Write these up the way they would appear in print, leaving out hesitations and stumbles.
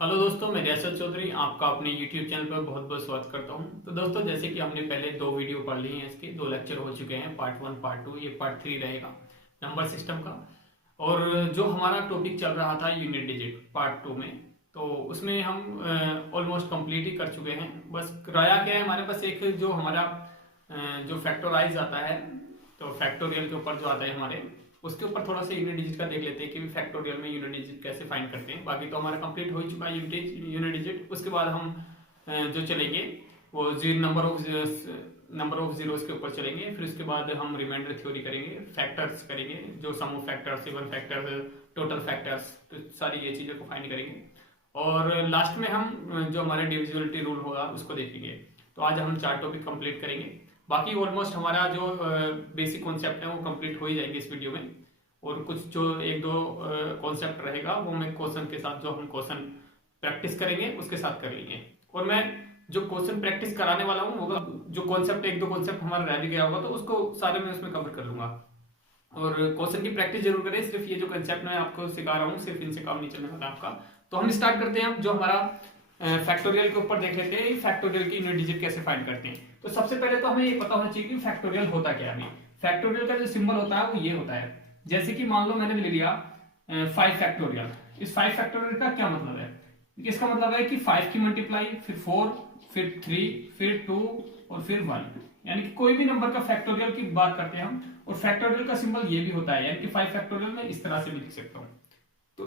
Hello दोस्तों, मैं रियासत चौधरी आपका अपने YouTube चैनल पर बहुत बहुत स्वागत करता हूं। तो दोस्तों, जैसे कि हमने पहले दो वीडियो पढ़ ली हैं, इसके दो लेक्चर हो चुके हैं, पार्ट 1 पार्ट 2, ये पार्ट 3 रहेगा नंबर सिस्टम का। और जो हमारा टॉपिक चल रहा था यूनिट डिजिट पार्ट 2 में, तो उसमें हम ऑलमोस्ट कंप्लीट ही कर चुके हैं। बस रहा क्या है हमारे पास, एक जो हमारा जो फैक्टराइज आता है, तो फैक्टोरियल के ऊपर जो आता है हमारे, उसके ऊपर थोड़ा सा यूनिट डिजिट का देख लेते हैं कि फैक्टोरियल में यूनिट डिजिट कैसे फाइंड करते हैं। बाकी तो हमारा कंप्लीट हो ही चुका है यूनिट डिजिट। उसके बाद हम जो चलेंगे वो नंबर ऑफ जीरोस के ऊपर चलेंगे। फिर उसके बाद हम रिमाइंडर थ्योरी करेंगे, फैक्टर्स करेंगे, जो sum of factors, even factors, total factors, तो सारी ये चीज़ों को फाइंड करेंगे। और लास्ट में हम जो हमारे डिविजिबिलिटी रूल होगा उसको देखेंगे। तो आज हम 4 टॉपिक कंप्लीट करेंगे। बाकी ऑलमोस्ट हमारा जो बेसिक कॉन्सेप्ट है वो कंप्लीट हो ही जाएंगे इस वीडियो में। और कुछ जो एक दो कॉन्सेप्ट रहेगा वो मैं क्वेश्चन के साथ, जो हम क्वेश्चन प्रैक्टिस करेंगे उसके साथ कर लेंगे। और मैं जो क्वेश्चन प्रैक्टिस कराने वाला हूँ होगा, जो कॉन्सेप्ट एक दो कॉन्सेप्ट हमारा रह भी गया होगा तो उसको सारे मैं उसमें कवर कर लूंगा। और क्वेश्चन की प्रैक्टिस जरूर करें। सिर्फ ये जो कंसेप्ट मैं आपको सिखा रहा हूँ, सिर्फ इनसे काम नहीं चलने वाला आपका। तो हम स्टार्ट करते हैं। जो हमारा फैक्टोरियल के ऊपर देख लेते हैं, फैक्टोरियल की यूनिट डिजिट कैसे फाइंड करते हैं। तो सबसे पहले तो हमें ये पता होना चाहिए कि फैक्टोरियल होता क्या है। फैक्टोरियल का जो सिंबल होता है वो ये होता है। जैसे कि मान लो मैंने ले लिया 5 फैक्टोरियल। इस 5 फैक्टोरियल का क्या मतलब है? इसका मतलब है कि 5 की मल्टीप्लाई, फिर 4, फिर 3, फिर 2 और फिर 1। यानी कि कोई भी नंबर का फैक्टोरियल की बात करते हैं हम, और फैक्टोरियल का सिंबल ये भी होता है। यानी कि 5 फैक्टोरियल में इस तरह से भी लिख सकता हूँ। तो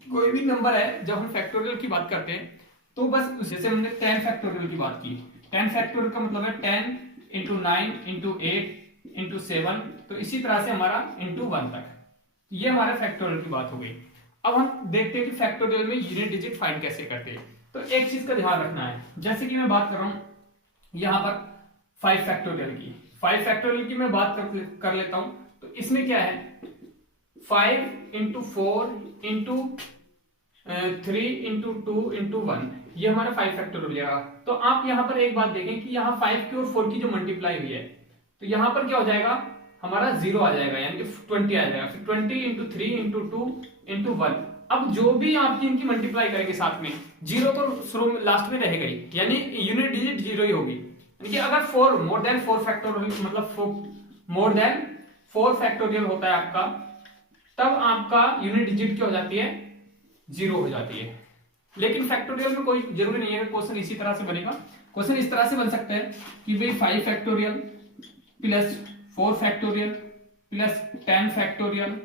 कोई भी नंबर है, जब हम फैक्टोरियल की बात करते हैं तो बस जैसे हमने 10 फैक्टोरियल की बात की। 10 फैक्टोरियल का मतलब है 10 इंटू 9 इंटू 8 इंटू 7, तो इसी तरह से हमारा इंटू 1 तक। ये हमारे फैक्टोरियल की बात हो गई। अब हम देखते हैं कि फैक्टोरियल में यूनिट डिजिट फाइंड कैसे करते हैं। तो एक चीज का ध्यान रखना है, जैसे कि मैं बात कर रहा हूं यहां पर 5 फैक्टोरियल की। 5 फैक्टोरियल की मैं बात कर लेता हूं। तो इसमें क्या है, 5 इंटू 4 इंटू 3 इंटू 2 इंटू 1, ये हमारा 5 फैक्टोरियल हो जाएगा। तो आप यहां पर एक बात देखें कि यहाँ 5 की और 4 की जो मल्टीप्लाई हुई है, तो यहां पर क्या हो जाएगा, हमारा 0 आ जाएगा, यानी कि 20 आ जाएगा। फिर 20 इंटू 3 इंटू 2 इंटू 1। अब जो भी आप इनकी मल्टीप्लाई करेंगे साथ में, 0 तो शुरू में लास्ट में रहेगा ही, यानी यूनिट डिजिट 0 ही होगी। यानी कि अगर 4 मोर देन 4 फैक्टोरियल, मतलब मोर देन 4 फैक्टोरियल होता है आपका, तब आपका यूनिट डिजिट क्या हो जाती है, 0 हो जाती है। लेकिन फैक्टोरियल में कोई जरूरी नहीं है क्वेश्चन इसी तरह से बनेगा। क्वेश्चन इस तरह से बन सकता है कि भाई 5 factorial plus 4 factorial plus 10 factorial,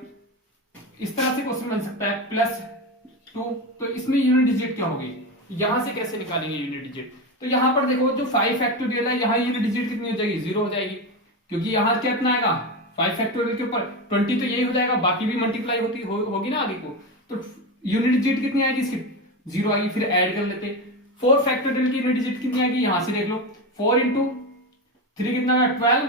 इस तरह से क्वेश्चन बन सकता है, प्लस 2। तो इसमें यूनिट डिजिट क्या होगी, यहां से कैसे निकालेंगे यूनिट डिजिट? तो यहां पर देखो, जो 5 फैक्टोरियल है, यहां यूनिट डिजिट कितनी हो जाएगी, 0 हो जाएगी। क्योंकि यहां क्या कितना आएगा, 5 फैक्टोरियल के ऊपर 20 तो यही हो जाएगा, बाकी भी मल्टीप्लाई होगी ना आगे को, तो यूनिट डिजिट कितनी आएगी इसकी, 0 आएगी। फिर ऐड कर लेते। 4 फैक्टोरियल की यूनिट डिजिट कितनी आएगी, यहां से देख लो, 4 इंटू 3 कितना है, 12,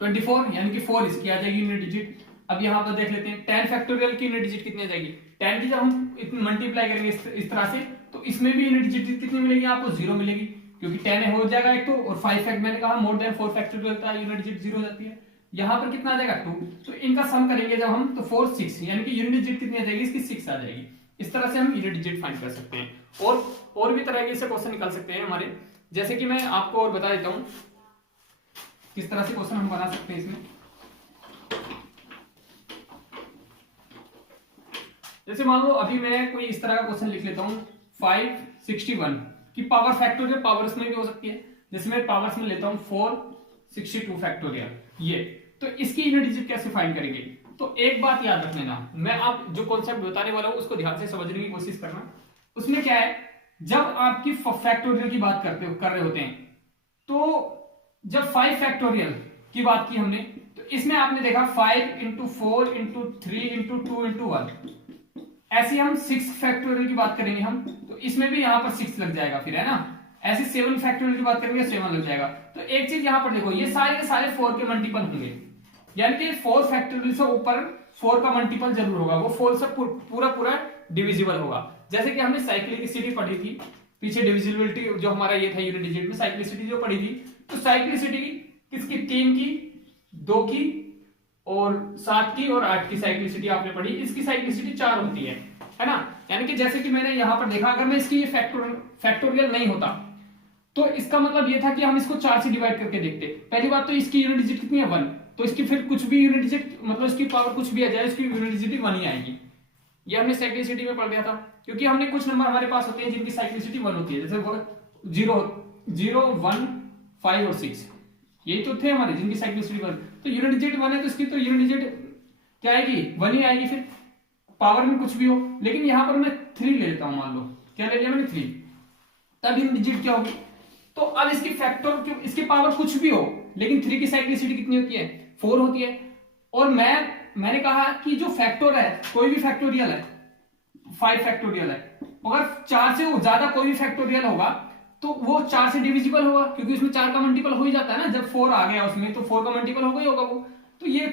24, यानी कि 4 इसकी आ जाएगी यूनिट डिजिट। अब यहां पर देख लेते हैं 10 फैक्टोरियल की यूनिट डिजिट कितनी आ जाएगी। 10 की जब हम इतनी मल्टीप्लाई करेंगे इस तरह से, तो इसमें भी यूनिट डिजिट कितनी मिलेगी आपको, 0 मिलेगी। क्योंकि 10 हो जाएगा एक तो, और 5 फैक्ट मैंने कहा मोर देन 4 फैक्टोरियल का यूनिट डिजिट 0 हो जाती है। यहां पर कितना आ जाएगा, 2। तो इनका सम करेंगे जब हम, तो 4 6, यानी कि यूनिट डिजिट कितनी आ जाएगी इसकी, 6 आ जाएगी। इस तरह से हम यूनिट डिजिट फाइंड कर सकते हैं। और भी तरह के इससे क्वेश्चन निकाल सकते हैं हमारे। जैसे कि मैं आपको और बता देता हूं किस तरह से क्वेश्चन हम बना सकते हैं इसमें। जैसे मान लो अभी मैं कोई इस तरह का क्वेश्चन लिख लेता हूं, 561 की पावर फैक्टोरियल, पावर्स में भी हो सकती है। जैसे मैं पावर्स में लेता हूं 462 फैक्टोरियल, ये तो इसकी यूनिट डिजिट कैसे फाइंड करेंगे? तो एक बात याद रख लेना, मैं आप जो कॉन्सेप्ट बताने वाला हूं उसको ध्यान से समझने की कोशिश करना। उसमें क्या है, जब आपकी फैक्टोरियल की बात कर रहे होते हैं, तो जब 5 फैक्टोरियल की बात की हमने, तो इसमें आपने देखा 5 इंटू 4 इंटू 3 इंटू 2 इंटू 1। ऐसे हम 6 फैक्टोरियल की बात करेंगे हम, तो इसमें भी यहां पर 6 लग जाएगा, फिर है ना। ऐसे 7 फैक्टोरियल की बात करेंगे, 7 लग जाएगा। तो एक चीज यहां पर देखो, ये सारे के सारे 4 के मल्टीपल होंगे, यानी कि 4 फैक्टोरियल से ऊपर 4 का मल्टीपल जरूर होगा, वो 4 से पूरा डिविजिबल होगा। जैसे कि हमने साइक्लिसिटी पढ़ी थी पीछे, डिविजिबिलिटी जो हमारा ये था यूनिट डिजिट में, साइक्लिसिटी जो पढ़ी थी, तो साइक्लिसिटी किसकी, 3 की, 2 की और 7 की और 8 की साइक्लिसिटी आपने पढ़ी। इसकी साइक्लिसिटी 4 होती है ना। यानी कि जैसे कि मैंने यहां पर देखा, अगर मैं इसकी ये फैक्टोरियल नहीं होता तो इसका मतलब ये था कि हम इसको 4 से डिवाइड करके देखते। पहली बात तो इसकी यूनिट डिजिट कितनी है 1, तो इसकी फिर कुछ भी यूनिट डिजिट मतलब इसकी पावर कुछ भी आ जाए इसकी यूनिट डिजिट 1 ही आएगी। ये हमने साइक्लिसिटी में पढ़ लिया था, क्योंकि हमने कुछ नंबर हमारे पास होते हैं जिनकी साइक्लिसिटी 1 होती है, जैसे 0, 0, 1, 5 और 6, यही तो थे हमारे जिनकी साइक्लिसिटी 1। तो यूनिट डिजिट 1 है तो इसकी तो यूनिट डिजिट क्या आएगी 1 ही आएगी, फिर पावर में कुछ भी हो। लेकिन यहां पर मैं 3 ले लेता हूं, मान लो क्या ले लिया मैंने 3, तब यूनिट डिजिट क्या होगी। तो अब इसकी फैक्टर इसकी पावर कुछ भी हो, लेकिन 3 की साइक्लिसिटी कितनी होती है 4 होती है। और मैंने कहा कि जो फैक्टर है कोई भी फैक्टोरियल है 5 फैक्टोरियल है, अगर 4 से ज्यादा कोई भी फैक्टोरियल होगा तो वो 4 से डिविजिबल होगा, क्योंकि उसमें 4 का मल्टीपल हो ही जाता है ना, जब 4 आ गया उसमें तो 4 का मल्टीपल हो गई होगा वो, तो ये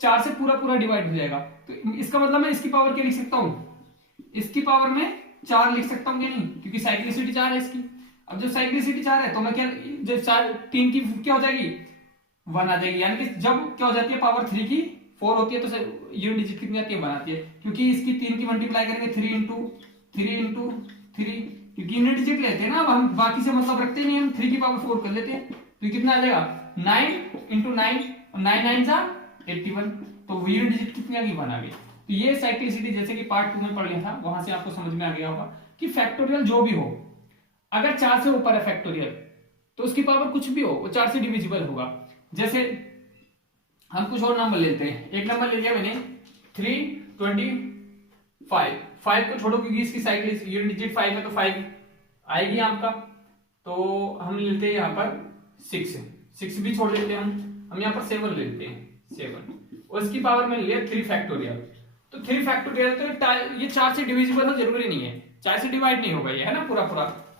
4 से पूरा डिवाइड हो जाएगा। तो इसका मतलब मैं इसकी पावर क्या लिख सकता हूं, इसकी पावर में 4 लिख सकता हूं क्या नहीं, क्योंकि साइक्लिसिटी 4 है इसकी। अब जब साइक्लिसिटी 4 है तो मैं क्या, जब 3 की क्या हो जाएगी 1 आ जाएगी, यानी कि जब क्या हो जाती है पावर 3 की 4 होती है तो यूनिट डिजिट कितनी आती है 1 आती है, क्योंकि इसकी 3 की मल्टीप्लाई करेंगे 3 इंटू 3, क्योंकि यूनिट डिजिट लेते हैं ना, अब हम बाकी से मतलब रखते नहीं, हम 3 की पावर 4 कर लेते हैं, तो कितना आ जाएगा 9 इंटू 9 और 9 9 जा 81, तो यूनिट डिजिट कितनी आ गई 1 आ गई। तो ये साइक्लिसिटी जैसे कि पार्ट 2 में पढ़ लिया था, वहां से आपको समझ में आ गया होगा कि फैक्टोरियल जो भी हो, अगर 4 से ऊपर है फैक्टोरियल तो उसकी पावर कुछ भी हो वो 4 से डिविजिबल होगा। जैसे हम कुछ और नंबर लेते हैं, एक नंबर ले लिया मैंने 325, 5 को छोड़ो क्योंकि इसकी साइक्लिस यूनिट डिजिट 5 है तो 5 आएगी आपका, तो हम लेते हैं यहाँ पर 6 भी छोड़ लेते हैं, हम यहाँ पर 7 ले लेते हैं 7, और इसकी पावर में लिया 3 फैक्टोरियल। तो 3 फैक्टोरियल तो ये 4 से डिविजिबल हो जरूरी नहीं है, 4 से डिवाइड नहीं होगा ये, है ना, पूरा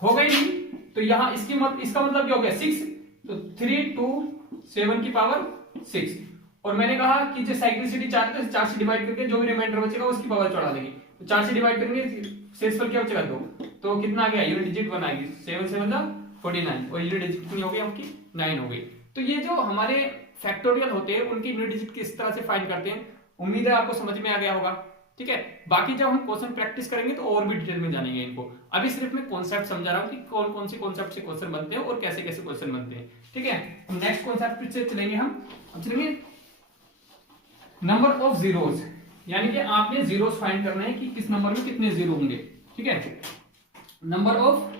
होगा ही नहीं, तो यहाँ इसका मतलब क्या हो गया 6, तो 3 2 7 की पावर 6, और मैंने कहा कि जो साइक्लिसिटी 4 है 4 से डिवाइड करके जो भी रिमाइंडर बचेगा उसकी पावर चढ़ा देंगे, तो 4 से डिवाइड करेंगे शेष पर क्या बचेगा 2, तो कितना आ गया यूनिट डिजिट 1 आएगी, 7 से मतलब 49, और यूनिट डिजिट कितनी हो गई आपकी 9 हो गई। तो ये जो हमारे फैक्टोरियल होते हैं उनकी यूनिट डिजिट किस तरह से फाइंड करते हैं, उम्मीद है आपको समझ में आ गया होगा, ठीक है। बाकी जब हम क्वेश्चन प्रैक्टिस करेंगे तो और भी डिटेल में जानेंगे इनको, अभी सिर्फ मैं कॉन्सेप्ट समझा रहा हूँ कि कौन कौन सी कॉन्सेप्ट से क्वेश्चन बनते हैं और कैसे कैसे क्वेश्चन बनते हैं, ठीक है। नेक्स्ट कॉन्सेप्ट से चलेंगे हम, अब चलेंगे नंबर ऑफ जीरोस, यानी कि आपने जीरोस फाइंड करना है कि किस नंबर में कितने जीरो होंगे, ठीक है। नंबर ऑफ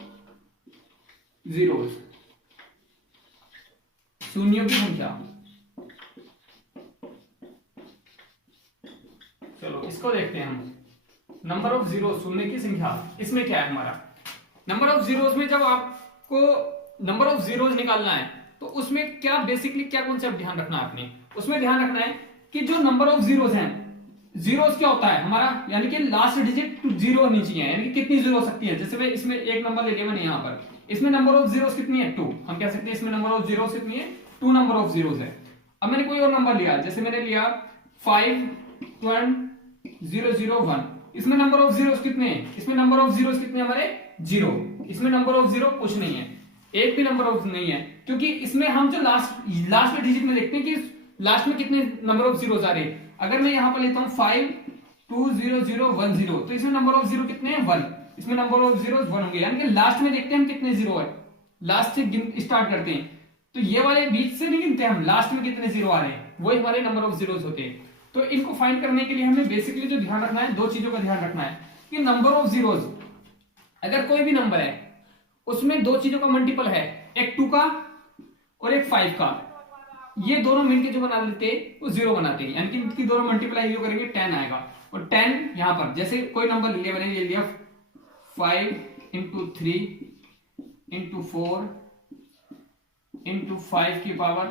जीरोस, शून्यों की संख्या। चलो इसको देखते हैं हम, नंबर ऑफ जीरो शून्य की संख्या। इसमें क्या है हमारा नंबर ऑफ जीरोस में, जब आपको नंबर ऑफ जीरोस निकालना है तो उसमें क्या बेसिकली क्या कॉन्सेप्ट ध्यान रखना है आपने, उसमें ध्यान रखना है कि जो नंबर ऑफ जीरोस हैं, जीरोस क्या होता है हमारा, यानी कि लास्ट डिजिट 0 होनी चाहिए, यानी कि कितनी जीरो हो सकती है। जैसे मैं इसमें एक नंबर ले लिया मैंने यहाँ पर, इसमें नंबर ऑफ जीरोस कितनी है 2, हम कह सकते हैं इसमें नंबर ऑफ जीरोस कितनी है 2 नंबर ऑफ जीरोस है। अब मैंने कोई और नंबर लिया, जैसे मैंने लिया 5.001, इसमें नंबर ऑफ जीरोस कितने हैं, इसमें नंबर ऑफ जीरोस कितने हमारे 0, इसमें नंबर ऑफ जीरो कुछ नहीं है, एक भी नंबर ऑफ नहीं है, क्योंकि इसमें हम जो लास्ट डिजिट में देखते हैं कि लास्ट में कितने नंबर ऑफ जीरोस आ रहे हैं। अगर मैं यहां पर लेता हूं 52010, तो इसमें नंबर ऑफ जीरो कितने हैं 1, इसमें नंबर ऑफ जीरोस 1 होंगे, यानी कि लास्ट में देखते हैं हम कितने जीरो है, लास्ट से स्टार्ट करते हैं, तो ये वाले बीच से नहीं गिनते हम, लास्ट में कितने जीरो आ रहे हैं वही हमारे नंबर ऑफ जीरोस होते हैं। तो इनको फाइंड करने के लिए हमें बेसिकली जो ध्यान रखना है, 2 चीजों का ध्यान रखना है कि नंबर ऑफ जीरोस, अगर कोई भी नंबर है उसमें 2 चीजों का मल्टीपल है, एक 2 का और एक 5 का, ये दोनों मिलके जो बना देते हैं वो 0 बनाते हैं, यानी कि इनकी दोनों मल्टीप्लाई जो करेंगे 10 आएगा, और 10 यहां पर जैसे कोई नंबर ले लिया, मैंने ले लिया 5 इंटू 3 इंटू 4 इंटू 5 की पावर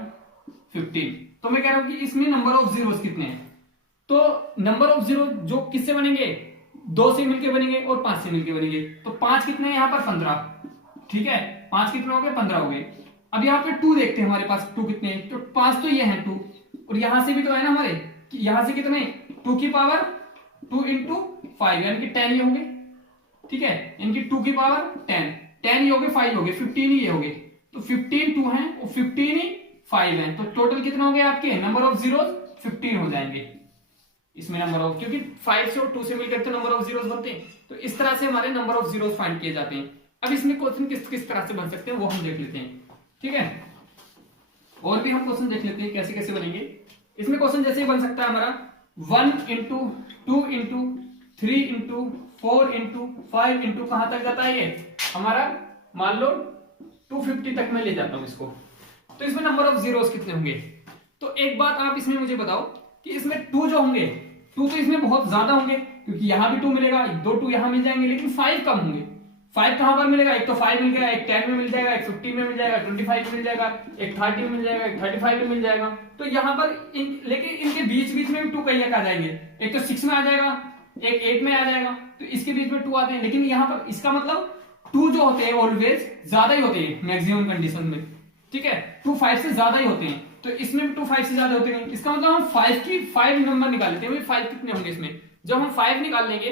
15, तो मैं कह रहा हूं कि इसमें नंबर ऑफ जीरोस कितने हैं, तो नंबर ऑफ जीरो जो किससे बनेंगे 2 से मिलके बनेंगे और 5 से मिलके बनेंगे, तो 5 कितने हैं यहां पर 15, ठीक है, 5 कितने हो गए 15 हो गए। अब यहाँ पे 2 देखते हैं हमारे पास 2 कितने हैं, तो 5 तो ये हैं 2, और यहां से भी तो है ना हमारे, यहां से कितने 2 की पावर 2 इंटू 5 यानी कि 10 ये होंगे, ठीक है, इनकी 2 की पावर 10 ये हो गए 5 हो गए 15 ही ये हो गए, तो 15 2 हैं और 15 ही 5 हैं, तो टोटल कितने हो गए आपके नंबर ऑफ जीरो 15 हो जाएंगे, इसमें नंबर ऑफ, क्योंकि 5 से और 2 से मिलकर तो नंबर ऑफ जीरोस बनते हैं, तो इस तरह से हमारे नंबर ऑफ जीरोस फाइंड किए जाते हैं। अब इसमें क्वेश्चन किस किस तरह से बन सकते हैं वो हम देख लेते हैं, ठीक है। और भी हम क्वेश्चन देख लेते हैं कैसे कैसे बनेंगे। इसमें क्वेश्चन जैसे ही बन सकता है हमारा 1 into 2 into 3 into 4 into 5 into कहां तक जाता है ये हमारा, मान लो 250 तक मैं ले जाता हूं इसको। तो इसमें नंबर ऑफ जीरोस कितने होंगे? तो एक बात आप इसमें मुझे बताओ कि इसमें 2 जो होंगे, 2 तो इसमें बहुत ज्यादा होंगे, क्योंकि यहां भी 2 मिलेगा, 2 2 यहां मिल जाएंगे, लेकिन 5 कम होंगे। 5 कहां पर मिलेगा? एक तो 5 मिल गया, एक 10 में मिल जाएगा, एक 15 में मिल जाएगा, 25 में मिल जाएगा, एक 30 में मिल जाएगा, एक 35 में मिल जाएगा। तो यहाँ पर लेकिन इनके बीच बीच में भी 2 कहीं आ जाएंगे, एक तो 6 में आ जाएगा, एक 8 में आ जाएगा, तो इसके बीच में 2 आते हैं। लेकिन यहाँ पर इसका मतलब 2 जो होते हैं ऑलवेज ज्यादा ही होते हैं मैक्सिमम कंडीशन में, ठीक है। 2 5 से ज्यादा ही होते हैं, तो इसमें भी 2 5 से ज्यादा होते नहीं। इसका मतलब हम 5 नंबर निकाल लेते हैं। 5 कितने होंगे इसमें? जब हम 5 निकाल लेंगे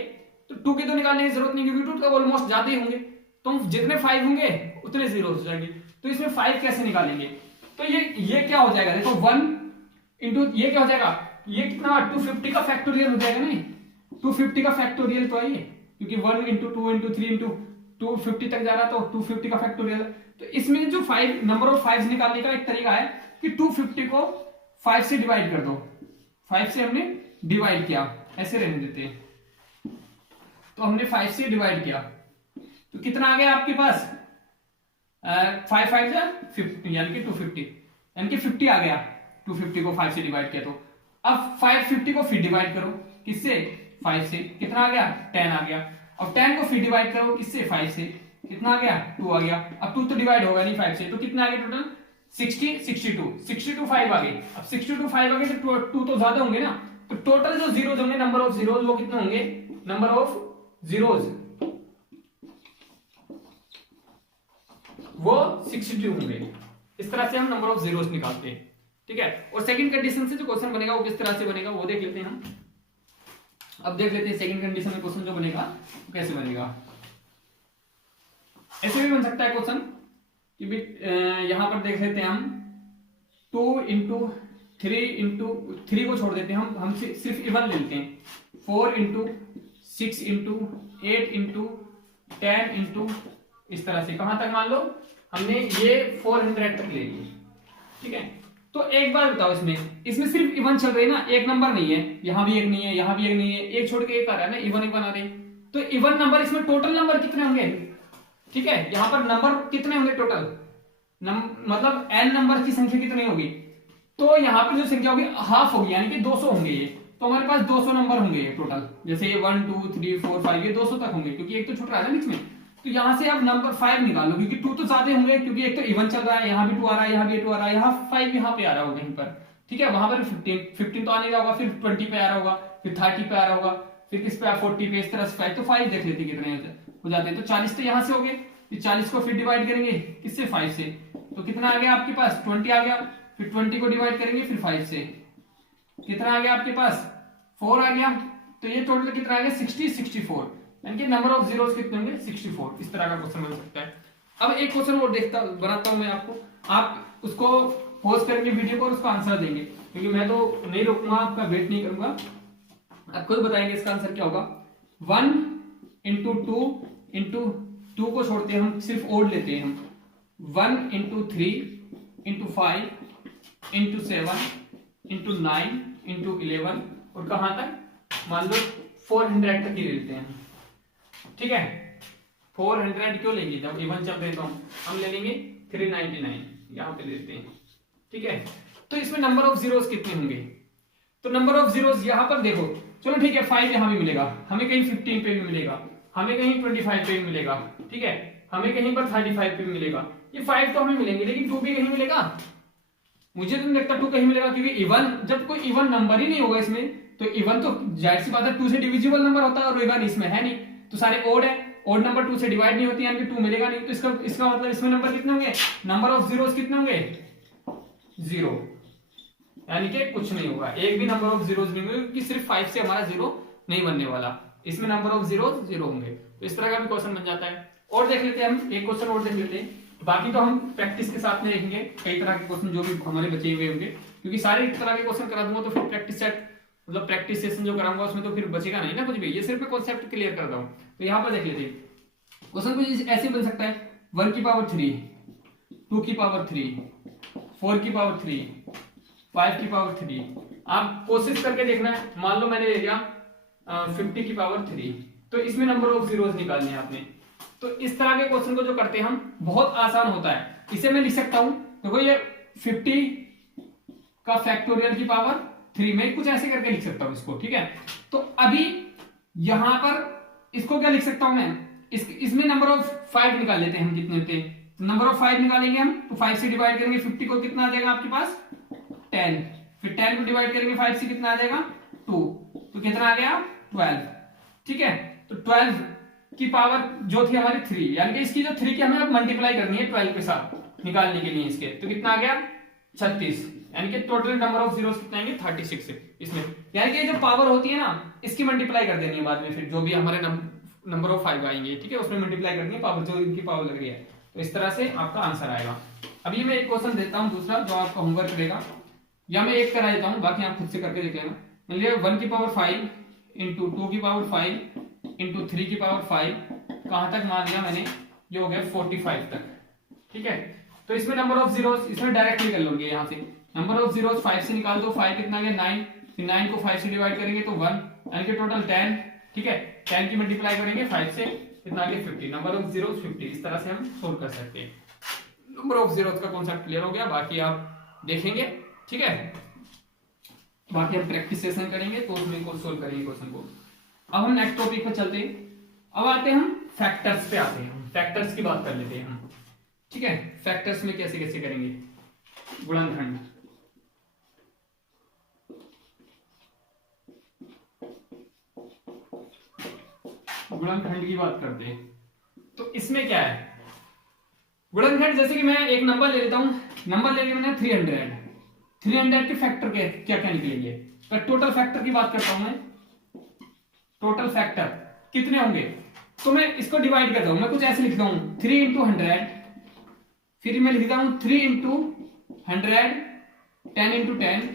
तो 2 के तो निकालने की जरूरत नहीं, क्योंकि 2 तो ऑलमोस्ट ज्यादा ही होंगे, तो जितने 5 होंगे उतने जीरो हो जाएंगे। तो इसमें 5 कैसे निकालेंगे? तो ये क्या हो जाएगा, देखो 1 इंटू ये क्या हो जाएगा, ये कितना 250 का फैक्टोरियल हो जाएगा। नहीं 250 का फैक्टोरियल तो है ये, क्योंकि 1 इंटू 2 इंटू 3 इंटू 250 तक जा रहा है, तो 250 का फैक्टोरियल। तो इसमें जो 5 नंबर ऑफ 5 निकालने का एक तरीका है कि 250 को 5 से डिवाइड कर दो। 5 से हमने डिवाइड किया, ऐसे रहने देते हैं। तो हमने 5 से डिवाइड किया तो कितना आ गया आपके पास? 5 5 50 यानी कि 250, यानी कि 50 आ गया। 250 को 5 से डिवाइड किया तो अब 550 को फिर डिवाइड करो किससे? 5 से, कितना आ गया? 10 आ गया। अब 10 को फिर डिवाइड करो किससे? 5 से, कितना आ गया? 2 आ गया। अब 2 तो डिवाइड होगा नहीं 5 से, तो कितना आ गया टोटल? 60 62 5 आ गई। अब 62 5 आ गए तो 2 तो ज्यादा होंगे ना, तो टोटल जो जीरोज होंगे, नंबर ऑफ जीरोज, वो कितने होंगे? नंबर ऑफ जीरोज वो 62 होंगे। इस तरह से हम नंबर ऑफ जीरोस निकालते हैं, ठीक है। और सेकंड कंडीशन से जो क्वेश्चन बनेगा वो किस तरह से बनेगा वो देख लेते हैं हम। अब देख लेते हैं सेकंड कंडीशन में क्वेश्चन जो बनेगा वो कैसे बनेगा। ऐसे भी बन सकता है क्वेश्चन कि यहां पर देख लेते हैं हम 2 इंटू 3 इंटू 3 को छोड़ देते हैं, हम सिर्फ इवन ले लेते हैं। 4 इंटू 6 इंटू 8 इंटू 10 इंटू इस तरह से कहां तक, मान लो हमने ये 400 तक ले लिए, ठीक है। तो एक बार बताओ, इसमें सिर्फ इवन चल रही है ना, एक नंबर नहीं है, यहां भी एक नहीं है, यहां भी एक नहीं है, एक छोड़ के एक आ रहा है ना, इवन इवन आ रहे। तो इवन नंबर इसमें टोटल नंबर कितने होंगे? ठीक है, यहां पर नंबर कितने होंगे टोटल, मतलब n नंबर की संख्या कितनी होगी? तो यहाँ पर जो संख्या होगी हाफ होगी, यानी कि 200 होंगे ये। तो हमारे पास 200 नंबर होंगे ये टोटल, जैसे ये 1 2 3 4 5 ये 200 तक होंगे, क्योंकि एक तो छूट रहा है ना बीच में। तो यहाँ से आप नंबर 5 निकालो, क्योंकि 2 तो ज्यादा होंगे, क्योंकि एक तो इवन चल रहा है, यहाँ भी 2 आ रहा है, यहाँ भी 2 आ रहा है, यहाँ 5 यहाँ पे आ रहा होगा कहीं पर, ठीक है। वहां पर 15 तो आने रहा होगा, फिर 20 पे आ रहा होगा, फिर 30 पे आ रहा होगा, फिर किस पे 40 पे, इस तरह से 5 तो 5 देख लेते कितने हो जाते हैं। तो 40 तो यहाँ से हो गए, 40 को फिर डिवाइड करेंगे किससे? 5 से, तो कितना आ गया आपके पास? 20 आ गया। फिर 20 को डिवाइड करेंगे फिर 5 से, कितना आ गया आपके पास? 4 आ गया। तो ये टोटल कितना आ गया? 64, यानी कि नंबर ऑफ जीरोस कितने होंगे? 64। इस तरह का क्वेश्चन बन सकता है। अब एक क्वेश्चन और बनाता हूं मैं आपको, आप उसको पॉज करेंगे वीडियो को और उसका आंसर देंगे, क्योंकि मैं तो नहीं रोकूंगा, आपका वेट नहीं करूंगा, आप खुद बताएंगे इसका आंसर क्या होगा। 1 इंटू 2 इंटू 2 को छोड़ते हैं हम, सिर्फ ओड लेते हैं हम। 1 into 3 into 5 into 7 into 9 into 11 और कहां तक, मान लो 400 तक ही ले लेते हैं, ठीक है। 400 क्यों लेंगे, जब इवन चल रहे तो हम ले लेंगे 399 यहां पे लेते हैं, ठीक है। तो इसमें नंबर ऑफ जीरोस कितने होंगे? तो नंबर ऑफ जीरोस यहां पर देखो, चलो ठीक है, 5 यहां भी मिलेगा, हमें कहीं 15 पे भी मिलेगा, हमें कहीं 25 पे भी मिलेगा, ठीक है, हमें कहीं पर 35 पे भी मिलेगा। ये 5 तो हमें मिलेंगे, लेकिन 2 भी कहीं मिलेगा? मुझे तो नहीं लगता 2 कहीं मिलेगा, क्योंकि इवन, जब कोई इवन नंबर ही नहीं होगा इसमें, तो इवन तो जाहिर सी बात है 2 से डिविजिबल नंबर होता है, और इवन इसमें है नहीं, तो सारे ओड है, ओड नंबर 2 से डिवाइड नहीं होती, यानी कि 2 मिलेगा नहीं। तो इसका मतलब इसमें नंबर कितने होंगे? नंबर ऑफ जीरोस कितने होंगे? 0, यानी कि कुछ नहीं होगा, एक भी नंबर ऑफ जीरोस नहीं होंगे, क्योंकि सिर्फ 5 से हमारा 0 नहीं बनने वाला, इसमें नंबर ऑफ जीरोस 0 होंगे। तो इस तरह का भी क्वेश्चन बन जाता है। और देख लेते हैं हम, एक क्वेश्चन और देख लेते हैं, बाकी तो हम प्रैक्टिस के साथ में देखेंगे कई तरह के क्वेश्चन जो भी हमारे बचे हुए होंगे, क्योंकि सारे तरह के क्वेश्चन करा दूंगा तो फिर प्रैक्टिस सेट मतलब प्रैक्टिस सेशन जो कराऊंगा उसमें तो फिर बचेगा नहीं ना कुछ भी, ये सिर्फ मैं कॉन्सेप्ट क्लियर कर रहा हूँ। तो यहाँ पर देख लेते हैं क्वेश्चन कुछ ऐसे बन सकता है 1 की पावर 3, 2 की पावर 3, 4 की पावर 3, 5 की पावर 3। आप कोशिश करके देखना है, मान लो मैंने ले लिया 50 की पावर 3, तो इसमें नंबर ऑफ जीरोस निकालने हैं आपने। तो इस तरह के क्वेश्चन को जो करते हैं हम, बहुत आसान होता है। इसे मैं लिख सकता हूं, देखो ये 50 का फैक्टोरियल की पावर 3, मैं कुछ ऐसे करके लिख सकता हूं इसको, ठीक है। तो अभी यहां पर इसको क्या लिख सकता हूं मैं, इसमें नंबर ऑफ 5 निकाल लेते हैं हम, कितने होते हैं। तो नंबर ऑफ 5 निकालेंगे हम, तो 5 से डिवाइड करेंगे 50 को, कितना आ जाएगा आपके पास 10, फिर 10 को डिवाइड करेंगे 5 से, कितना आ जाएगा 2, तो कितना आ गया 12, ठीक है। तो 12 की पावर जो थी हमारी 3, यानी कि इसकी जो 3 की हमें अब मल्टीप्लाई करनी है 12 के साथ निकालने के लिए इसके, तो कितना आ गया 36, यानी कि टोटल नंबर ऑफ जीरोस कितने आएंगे 36 इसमें। यानी कि जो पावर होती है ना, इसकी मल्टीप्लाई कर देनी है बाद में, फिर जो भी हमारे नंबर ऑफ 5 आएंगे, ठीक है, उसमें मल्टीप्लाई करनी है पावर, जो इनकी पावर लग रही है। तो इस तरह से आपका आंसर आएगा। अभी मैं एक क्वेश्चन देता हूं दूसरा, जो आपका होमवर्क रहेगा, या मैं एक करा देता हूं, बाकी आप खुद से करके देख लेना। मान लिया 1 की पावर 5 इंटू 2 की पावर 5 इंटू 3 की पावर 5, कहां तक मान लिया मैंने, ये हो गया 45 तक, ठीक है। तो इसमें नंबर ऑफ जीरोस, इसमें डायरेक्टली कर लोगे यहाँ से, नंबर ऑफ जीरोस 5 से निकाल दो, 5 कितना गया 9, फिर 9 को 5 से डिवाइड करेंगे तो 1, यानी कि टोटल 10, ठीक है। 10 की मल्टीप्लाई करेंगे 5 से, कितना आ गया 50, नंबर ऑफ जीरोस 50। इस तरह से हम सोल्व कर सकते हैं। नंबर ऑफ जीरोस का कॉन्सेप्ट क्लियर हो गया, बाकी आप देखेंगे, ठीक है। बाकी हम प्रैक्टिस सेशन करेंगे तो उसमें को सोल्व करेंगे क्वेश्चन को। अब हम नेक्स्ट टॉपिक पर चलते हैं। अब आते हैं हम फैक्टर्स पे, आते हैं हम फैक्टर्स की बात कर लेते हैं हम, ठीक है। फैक्टर्स में कैसे कैसे करेंगे, गुणनखंड, गुणनखंड की बात करते हैं। तो इसमें क्या है गुणनखंड, जैसे कि मैं एक नंबर ले लेता हूं, नंबर ले लिया मैंने 300 के फैक्टर के क्या क्या निकलेंगे। पर टोटल फैक्टर की बात करता हूं मैं, टोटल फैक्टर कितने होंगे, तो मैं इसको डिवाइड करता हूं, मैं कुछ ऐसे लिखता हूं 3 इंटू 100, फिर मैं लिखता हूं 3 इंटू 100, 10 इंटू 10,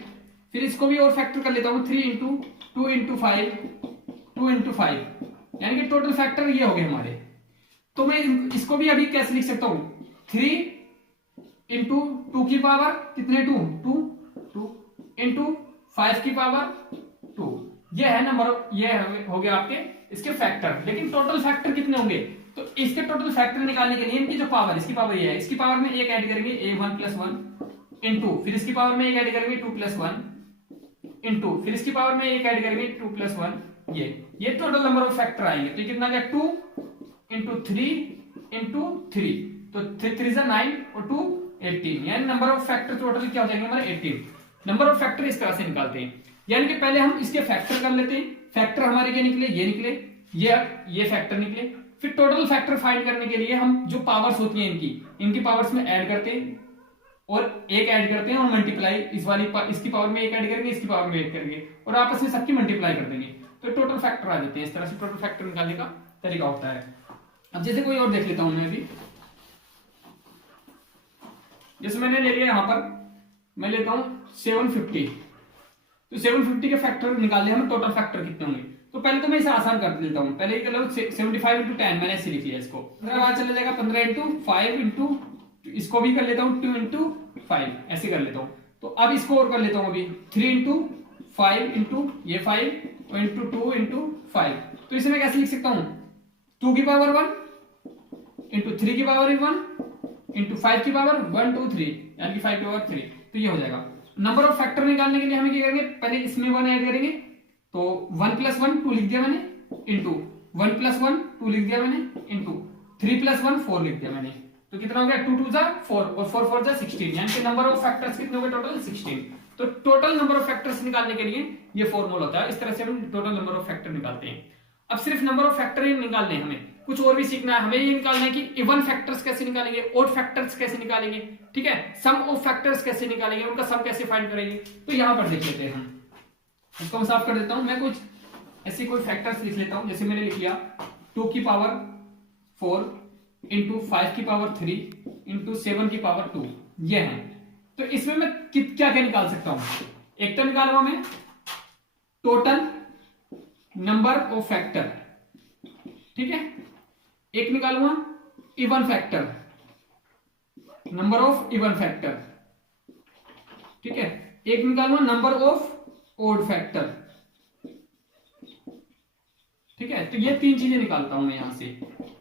फिर इसको भी और फैक्टर कर लेता हूं 3 इंटू 2 इंटू 5, 2 इंटू 5, यानी कि टोटल फैक्टर ये हो गए हमारे। तो मैं इसको भी अभी कैसे लिख सकता हूं, 3 इंटू 2 की पावर कितने 2 इंटू 5 की पावर 2, ये है नंबर, ये हो गया आपके इसके फैक्टर। लेकिन टोटल फैक्टर कितने होंगे, तो इसके टोटल फैक्टर निकालने के लिए इनकी जो पावर, इसकी पावर ये है, इसकी पावर में एक ऐड करेंगे a1 + 1 इंटू, फिर इसकी पावर में एक ऐड करेंगे 2 + 1 इंटू, फिर इसकी पावर में एक ऐड करेंगे 2 + 1, ये टोटल नंबर ऑफ फैक्टर आएंगे। तो कितना गया 2 इंटू 3 इंटू 3, तो 3 × 9 और 2 18, यानी नंबर ऑफ फैक्टर टोटल क्या हो जाएंगे हमारे 18। नंबर ऑफ फैक्टर इस तरह से निकालते हैं, यानी कि पहले हम इसके फैक्टर कर लेते हैं, फैक्टर हमारे क्या निकले, ये निकले, ये फैक्टर निकले। फिर टोटल फैक्टर फाइंड करने के लिए हम जो पावर्स होती हैं इनकी पावर्स में ऐड करते हैं, और एक ऐड करते हैं और मल्टीप्लाई, इसकी पावर में एक ऐड करेंगे, इसकी पावर में एक करेंगे, और आपस में सबकी मल्टीप्लाई कर देंगे, तो टोटल फैक्टर आ जाते हैं। इस तरह से टोटल फैक्टर निकालने का तरीका होता है। अब जैसे कोई और देख लेता हूं मैं भी, जैसे मैंने ले लिया यहां पर, मैं लेता हूं 750, तो 750 के फैक्टर निकालने हमें, टोटल फैक्टर कितने होंगे। तो पहले तो मैं इसे आसान कर देता हूं, पहले कर लो 75 इंटू 10, मैंने ऐसे लिख लिया इसको, 15 बार चला जाएगा, 15 इंटू 5 इंटू, इसको भी कर लेता हूं 2 इंटू 5, ऐसे कर लेता हूं। तो अब इसको और कर लेता हूं, अभी 3 इंटू 5 इंटू ये 5 इंटू 2 इंटू 5, तो इसे मैं कैसे लिख सकता हूं, 2 की पावर 1 इंटू 3 की पावर 1 इंटू 5 की पावर 1 2 3, यानी कि 5 की पावर 3, तो ये हो जाएगा। नंबर ऑफ फैक्टर निकालने के लिए हमें क्या करेंगे, पहले इसमें 1 ऐड करेंगे, तो 1 + 1 2 लिख दिया मैंने, इंटू 1 + 1 2 लिख दिया मैंने, इंटू 3 + 1 4 लिख दिया मैंने, तो कितना हो गया 2 2 4 और 4 4 16, यानी कि नंबर ऑफ फैक्टर्स कितने हो गए टोटल 16। तो टोटल नंबर ऑफ फैक्टर्स निकालने के लिए ये फॉर्मूला होता है, इस तरह से हम टोटल नंबर ऑफ फैक्टर निकालते हैं। अब सिर्फ नंबर ऑफ फैक्टर ही निकालने हैं, हमें कुछ और भी सीखना है, हमें ये निकालना है कि इवन फैक्टर्स कैसे निकालेंगे, ऑड फैक्टर्स कैसे निकालेंगे, ठीक है, सम ऑफ फैक्टर्स कैसे निकालेंगे, उनका सम कैसे फाइंड करेंगे। तो यहां पर देख लेते हैं हम, इसको मैं साफ कर देता हूं, मैं कुछ ऐसे कोई फैक्टर्स लिख लेता हूं, जैसे मैंने लिख लिया 2 की पावर 4 इंटू 5 की पावर 3 इंटू 7 की पावर 2, ये है। तो इसमें मैं क्या क्या निकाल सकता हूं, एक तो निकालूंगा मैं टोटल नंबर ऑफ फैक्टर, ठीक है। एक निकालूंगा even factor, number of even factor, ठीक है। एक निकालूंगा नंबर ऑफ ओड फैक्टर, ठीक है। तो ये तीन चीजें निकालता हूं मैं यहां से।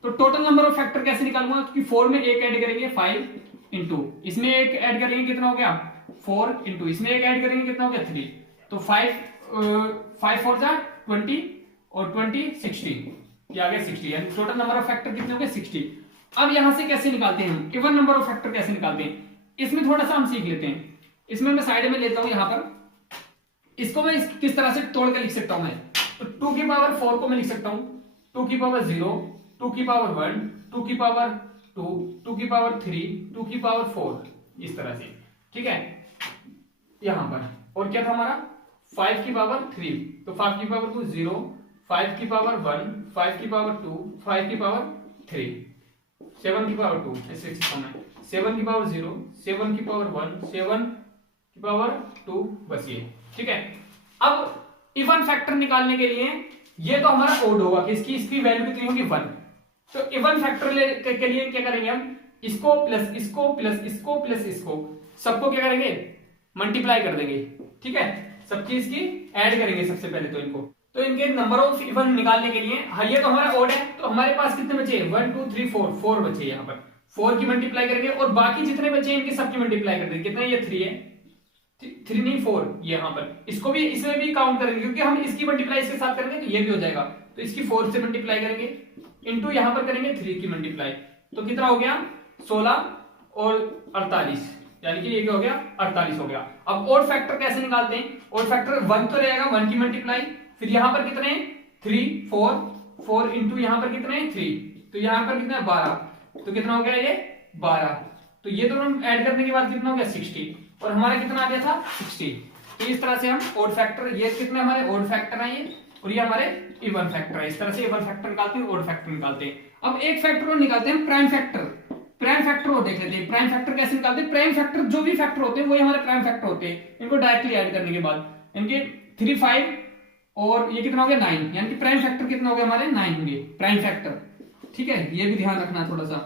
तो टोटल नंबर ऑफ फैक्टर कैसे निकालूंगा, क्योंकि 4 में एक ऐड करेंगे 5 इंटू, इसमें एक ऐड करेंगे कितना हो गया 4 इंटू, इसमें एक ऐड करेंगे कितना हो गया 3, तो 5 4 जा 20 और 20 60, ये आ गया 60, यानी टोटल नंबर ऑफ फैक्टर कितने हो गए 60। अब यहां से कैसे निकालते हैं हम इवन नंबर ऑफ फैक्टर, कैसे निकालते हैं, इसमें थोड़ा सा हम सीख लेते हैं। इसमें मैं साइड में लेता हूं यहां पर, इसको मैं किस तरह से तोड़ के लिख सकता हूं मैं, तो 2 की पावर 4 को मैं लिख सकता हूं 2 की पावर 0, 2 की पावर 1, 2 की पावर 2, 2 की पावर 3, 2 की पावर 4, इस तरह से, ठीक है। यहां पर और क्या था हमारा 5 की पावर 3, तो 5 की पावर 2 0, 5 की पावर 1, 5 की पावर 2, 5 की पावर 3, 7 की पावर 2, ऐसे लिखना है 7 की पावर 0, 7 की पावर 1, 7 की पावर 2, बस ये, ठीक है। अब इवन फैक्टर निकालने के लिए ये तो हमारा ओड होगा, इसकी वैल्यू कितनी होगी 1। तो इवन फैक्टर के लिए क्या करेंगे हम, इसको प्लस इसको प्लस इसको प्लस इसको सबको क्या करेंगे मल्टीप्लाई कर देंगे, ठीक है। सब चीज की ऐड करेंगे सबसे पहले तो इनको, तो इनके नंबर ऑफ इवन निकालने के लिए, हाँ ये तो हमारा ओड है, तो हमारे पास कितने बचे 1 2 3 4 बचे, यहाँ पर 4 की मल्टीप्लाई करेंगे और बाकी जितने बचे इनकी सबकी मल्टीप्लाई कर देंगे। कितना, ये 3 है, 3 नहीं 4, ये यहाँ पर इसको भी इसमें भी काउंट करेंगे, क्योंकि हम इसकी मल्टीप्लाई इसके साथ करेंगे तो ये भी हो जाएगा, तो इसकी 4 से मल्टीप्लाई करेंगे इंटू यहाँ पर करेंगे 3 की मल्टीप्लाई, तो कितना हो गया 16 और 48, यानी कि ये क्या हो गया 48 हो गया। अब ओड फैक्टर कैसे निकालते हैं, ओड फैक्टर 1 तो रहेगा 1 की मल्टीप्लाई, फिर यहाँ पर कितने 3 4 इंटू यहाँ पर कितने 3, तो यहाँ पर कितना 12, तो कितना हो गया ये 12, तो ये दोनों ऐड करने के बाद कितना हो गया 60, और हमारा कितना आ गया था 60। तो इस तरह से हम ओड फैक्टर, ये कितने हमारे ओड फैक्टर है ये, और ये हमारे इवन फैक्टर है, इस तरह से इवन फैक्टर निकालते हैं, ओड फैक्टर निकालते हैं। अब एक फैक्टर और निकालते हैं प्राइम फैक्टर, प्राइम फैक्टर को देख लेते हैं। प्राइम फैक्टर कैसे निकालते हैं, प्राइम फैक्टर जो भी फैक्टर होते हैं वही हमारे प्राइम फैक्टर होते हैं, इनको डायरेक्टली ऐड करने के बाद इनके 3 5 और ये कितना हो गया 9, यानी कि प्राइम फैक्टर कितना हो गया हमारे 9 होंगे प्राइम फैक्टर, ठीक है। ये भी ध्यान रखना थोड़ा सा।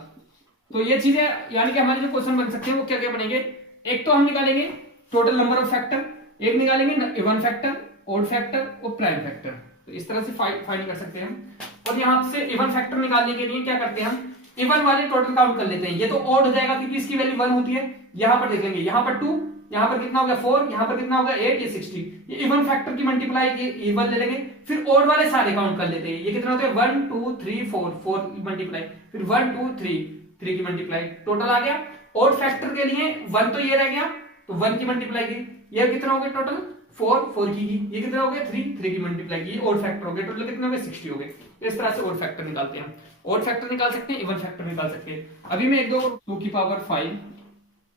तो ये चीजें यानी कि हमारे जो क्वेश्चन बन सकते हैं वो क्या क्या बनेंगे, एक तो हम निकालेंगे टोटल नंबर ऑफ फैक्टर, एक निकालेंगे इवन फैक्टर, ओड फैक्टर और प्राइम फैक्टर, तो इस तरह से फाइंड कर सकते हैं हम। और यहाँ से इवन फैक्टर निकालने के लिए क्या करते हैं हम, इवन वाले टोटल काउंट कर लेते हैं, ये तो ओड हो जाएगा क्योंकि इसकी वैल्यू 1 होती है। यहाँ पर देख लेंगे, यहाँ पर 2, यहाँ पर कितना हो गया 4, यहाँ पर कितना हो गया 8, ये 60, ये इवन फैक्टर की मल्टीप्लाई इवन ले लेंगे। फिर ओड वाले सारे काउंट कर लेते हैं, ये कितना होते हैं 1 2 3 4 मल्टीप्लाई, फिर 1 2 3 की मल्टीप्लाई, टोटल आ गया। ओड फैक्टर के लिए 1 तो ये रह गया, तो 1 की मल्टीप्लाई की, ये कितना हो गया टोटल 4 की, ये कितना हो गया 3 की मल्टीप्लाई की, ओड फैक्टर हो गए, टोटल कितने हो गए 60 हो गए। इस तरह से ओड फैक्टर निकालते हैं, ओड फैक्टर निकाल सकते हैं, इवन फैक्टर निकाल सकते हैं। अभी मैं एक दो 2 की पावर 5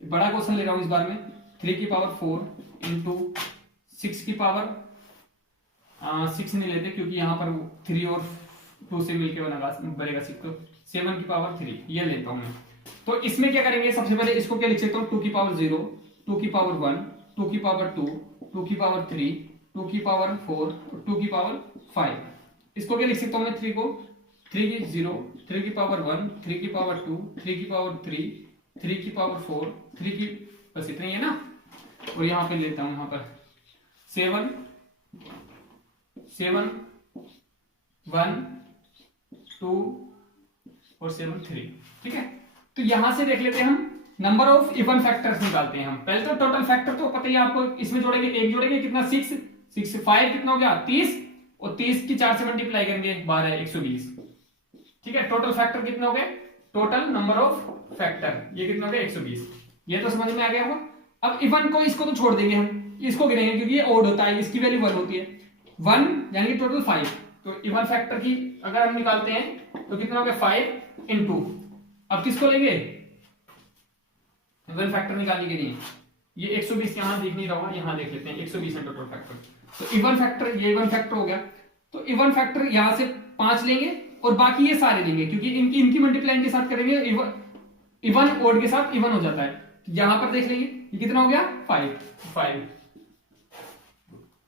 बड़ा क्वेश्चन ले रहा हूं इस बार में, 3 की पावर 4 इंटू 6 की पावर 6 नहीं लेते क्योंकि यहाँ पर 3 और 2 से मिलकर बनेगा 6, तो 7 की पावर 3 ये लेता हूं मैं। तो इसमें क्या करेंगे, सबसे पहले इसको क्या लिख सकता हूँ 2 की पावर 0, 2 की पावर 1, 2 की पावर 2, 2 की पावर 3, 2 की पावर 4, 2 की पावर 5। इसको क्या लिख सकता हूँ मैं 3 को, 3 की 0, 3 की पावर 1, 3 की पावर 2, 3 की पावर 3, 3 की पावर 4, 3 की, बस इतना ही है ना। और यहाँ पे लेता हूँ यहाँ पर 7 7 1 2 और 7 3, ठीक है। तो यहां से देख लेते हैं हम नंबर ऑफ इवन फैक्टर्स निकालते हैं हम। पहले तो टोटल फैक्टर तो पता ही आपको, इसमें जोड़ेंगे एक जोड़ेंगे कितना 6 5 कितना हो गया 30, और 30 की 4 से मल्टीप्लाई करेंगे 12 120, ठीक है। टोटल फैक्टर कितने हो गए, टोटल नंबर ऑफ फैक्टर ये कितना हो गया 120, ये तो समझ में आ गया होगा। अब इवन को इसको तो छोड़ देंगे हम, इसको गिनेंगे क्योंकि ये ओड होता है, इसकी वैल्यू 1 होती है, 1 यानी कि टोटल 5। तो इवन फैक्टर की अगर हम निकालते हैं तो कितना हो गया 5 इंटू, अब किसको लेंगे इवन फैक्टर निकालने के लिए, ये 120 यहां दिख नहीं रहा होगा, यहां देख लेते हैं 120 है टोटल फैक्टर। तो इवन फैक्टर, ये इवन फैक्टर हो गया, तो इवन फैक्टर यहां से 5 लेंगे और बाकी ये सारे लेंगे क्योंकि इनकी मल्टीप्लाई के साथ करेंगे, इवन ओड के साथ इवन हो जाता है। यहां पर देख लेंगे ये कितना हो गया 5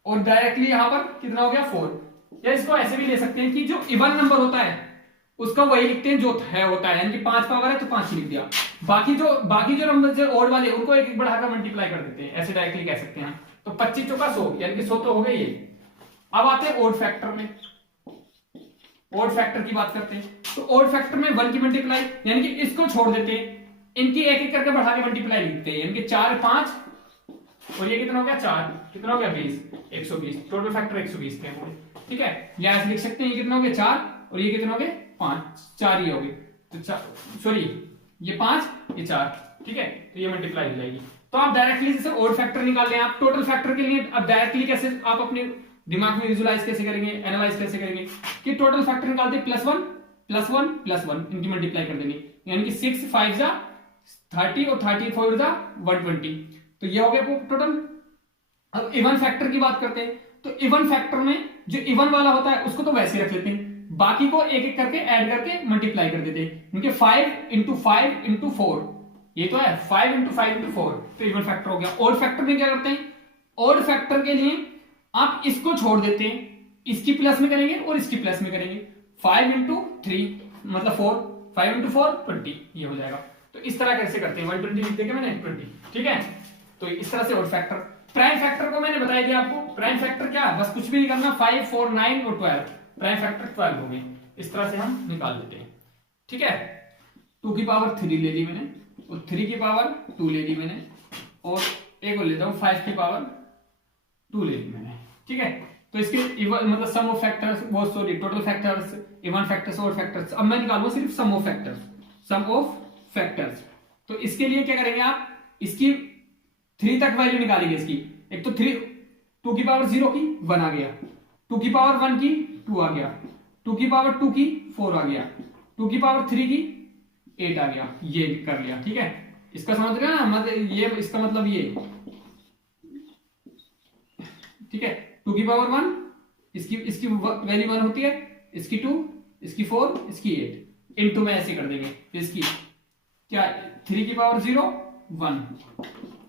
और डायरेक्टली यहां पर कितना हो गया 4। या इसको ऐसे भी ले सकते हैं कि जो इवन नंबर होता है उसका वही लिखते हैं जो है होता है, यानी कि 5 पावर है तो 5 ही लिख दिया। बाकी जो नंबर जो ओड वाले उनको एक एक बढ़ाकर मल्टीप्लाई कर देते हैं, ऐसे डायरेक्टली कह सकते हैं। तो 25 चौका 100, यानी कि 100 तो हो गए ये। अब आते हैं ओड फैक्टर में, ओड फैक्टर की बात करते हैं। तो ओड फैक्टर में 1 की मल्टीप्लाई, यानी कि इसको छोड़ देते हैं, इनकी एक एक करके बढ़ा के मल्टीप्लाई लिखते हैं, यानी कि 4 5 और ये कितना हो गया 4, कितना हो गया 20, 120। टोटल फैक्टर 120 थे हमारे, ठीक है। या ऐसे लिख सकते हैं ये कितना हो गया 4 और ये कितना हो गया 5, 4 ही हो गए तो सॉरी ये 5 ये 4, ठीक है। तो ये मल्टीप्लाई हो जाएगी। तो आप डायरेक्टली जैसे ओड फैक्टर निकाल लें, आप टोटल फैक्टर के लिए अब डायरेक्टली कैसे आप अपने दिमाग में विजुलाइज कैसे करेंगे, एनालाइज कैसे करेंगे कि टोटल फैक्टर निकालते +1 +1 +1 इनकी मल्टीप्लाई कर देंगे, यानी कि 6 5 जा 30 और 30 4 जा 120। तो ये हो गया टोटल। अब इवन फैक्टर की बात करते हैं। तो इवन फैक्टर में जो इवन वाला होता है उसको तो वैसे रख लेते हैं, बाकी को एक एक करके ऐड करके मल्टीप्लाई कर देते हैं, क्योंकि 5 × 5 × 4 ये तो है 5 × 5 × 4, तो इवन फैक्टर हो गया। ओड फैक्टर में क्या करते हैं, ओड फैक्टर के लिए आप इसको छोड़ देते हैं, इसकी प्लस में करेंगे और इसकी प्लस में करेंगे। 5 × 3 मतलब 4, 5 × 4 20 ये हो जाएगा। तो इस तरह कैसे करते हैं, 120 लिख देंगे मैंने 20, ठीक है। तो इस तरह से ओड फैक्टर। प्राइम फैक्टर को मैंने बताया दिया आपको, प्राइम फैक्टर क्या है, बस कुछ भी नहीं करना, 5 4 9 और 12, प्राइम फैक्टर 12 हो गए। इस तरह से हम निकाल देते हैं, ठीक है। 2 की पावर 3 ले ली मैंने और 3 की पावर 2 ले ली मैंने और एक और लेता हूं 5 की पावर 2 ले ली मैंने, ठीक है। तो इसके मतलब सम ऑफ फैक्टर्स वो sorry total factors, even factors, odd factors. अब मैं निकालूंगा सिर्फ sum of factors, sum of factors. तो इसके लिए क्या करेंगे आप, इसकी 3 तक वैल्यू निकालेंगे इसकी। एक तो 2 की पावर 0 की 1 आ गया, 2 की पावर 1 की 2 आ गया, 2 की पावर 2 की 4 आ गया, 2 की पावर 3 की 8 आ गया, ये कर लिया, ठीक है। इसका समझ रहे ना, मतलब ये इसका मतलब ये, ठीक है। 2 की पावर 1 इसकी वैल्यू 1 होती है, इसकी 2, इसकी 4, इसकी 8 इनटू में ऐसे कर देंगे। इसकी क्या 3 की पावर 0 1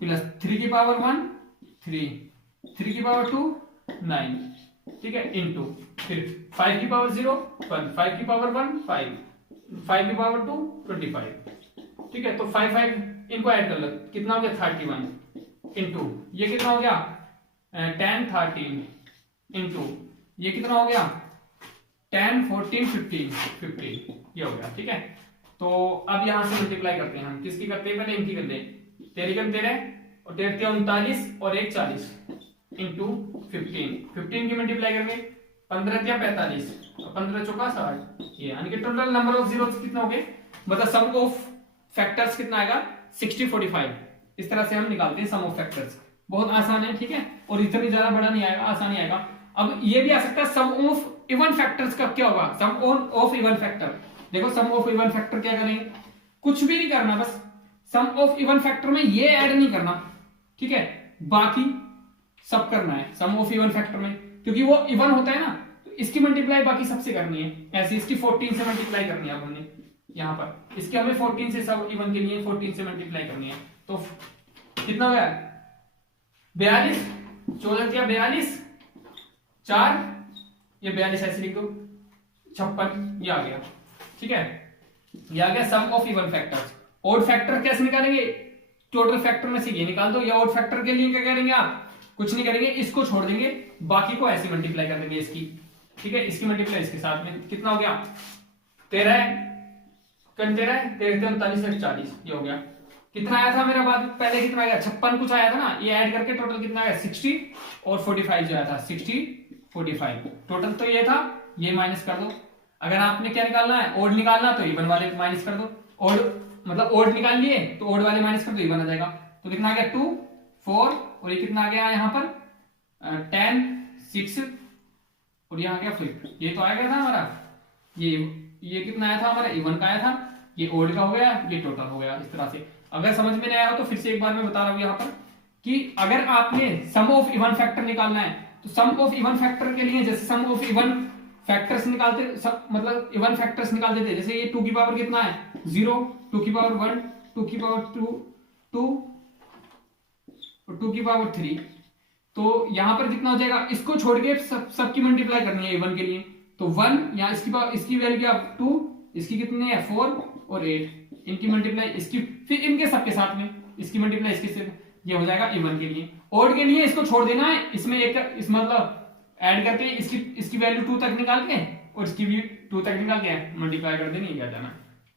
प्लस 3 की पावर 1 3, 3 की पावर 2 9, ठीक है, इनटू फिर 5 की पावर 0 1, 5 की पावर 1 5, 5 की पावर 2 25, ठीक है। तो 5 5 इनको ऐड कर लो, कितना हो गया 31 इनटू ये कितना हो गया 10 13 इनटू ये कितना हो गया 10 14 15 15 ये हो गया, ठीक है। तो अब यहां से मल्टीप्लाई करते हैं हम, किसकी करते हैं, पहले इनकी करते हैं। 13 13 और 13 39 और 1 40 इंटू 15 की मल्टीप्लाई करेंगे, 15 या 45 और 15 चौका 60, ये यानी कि टोटल नंबर ऑफ जीरो कितना हो गए, मतलब सम ऑफ फैक्टर्स कितना आएगा 60 45। इस तरह से हम निकालते हैं सम ऑफ फैक्टर्स, बहुत आसान है, ठीक है। और इतनी ज्यादा बड़ा नहीं आएगा, आसान ही आएगा। अब ये भी आ सकता है सम ऑफ इवन फैक्टर्स का क्या होगा, सम ऑफ इवन फैक्टर। देखो सम ऑफ इवन फैक्टर क्या करेंगे, कुछ भी नहीं करना, बस सम ऑफ इवन फैक्टर में ये ऐड नहीं करना, ठीक है, बाकी सब करना है सम ऑफ इवन फैक्टर में, क्योंकि वो इवन होता है ना, तो इसकी मल्टीप्लाई बाकी सबसे करनी है। ऐसे इसकी 14 से मल्टीप्लाई करनी है अब हमने यहां पर, इसके हमें 14 से सब इवन के लिए 14 से मल्टीप्लाई करनी है। तो कितना हो गया 42, 14 या 42 4, ये 42 ऐसे लिख दो, 56 ये आ गया, ठीक है, ये आ गया sum of even factors. Odd factor कैसे निकालेंगे, टोटल फैक्टर में से ये निकाल दो, या ओड फैक्टर के लिए क्या करेंगे आप, कुछ नहीं करेंगे, इसको छोड़ देंगे, बाकी को ऐसे मल्टीप्लाई कर देंगे इसकी, ठीक है, इसकी मल्टीप्लाई इसके साथ में, कितना हो गया 13 13 39 40 ये हो गया। कितना आया था मेरा बाद पहले कितना आया 56 कुछ आया था ना, ये ऐड करके टोटल कितना आया 60 और 45 जो आया था 60 45 टोटल, तो ये था, ये माइनस कर दो। अगर आपने क्या निकालना है ओड निकालना, तो इवन वाले माइनस कर दो, ओड मतलब ओड निकाल लिए तो ओड वाले माइनस कर दो, इवन आ जाएगा। तो कितना आ गया 2 4 और ये कितना आ गया यहाँ पर 10 6 और यहाँ गया 5, ये तो आ गया था हमारा, ये कितना आया था हमारा इवन का आया था, ये ओड का हो गया, ये टोटल हो गया। इस तरह से अगर समझ में नहीं आया हो तो फिर से एक बार मैं बता रहा हूँ यहाँ पर कि अगर आपने सम ऑफ इवन फैक्टर निकालना है, तो सम ऑफ इवन फैक्टर के लिए जैसे सम ऑफ इवन फैक्टर्स निकालते मतलब इवन फैक्टर्स निकालते थे, जैसे ये 2 की पावर कितना है 0, 2 की पावर 1, 2 की पावर 2 2 और 2 की पावर 3, तो यहाँ पर कितना हो जाएगा, इसको छोड़ के सबकी मल्टीप्लाई करनी है A1 के लिए। तो 1 यहाँ इसकी वैल्यू क्या 2, इसकी कितनी है 4 और 8, इनकी मल्टीप्लाई इसकी, फिर इनके सबके साथ में इसकी मल्टीप्लाई इसके से, ये हो जाएगा A1 के लिए। ओड के लिए इसको छोड़ देना है, इसमें एक इस मतलब ऐड करके इसकी वैल्यू 2 तक निकाल के और इसकी भी 2 तक निकाल के मल्टीप्लाई कर देनी है जाना।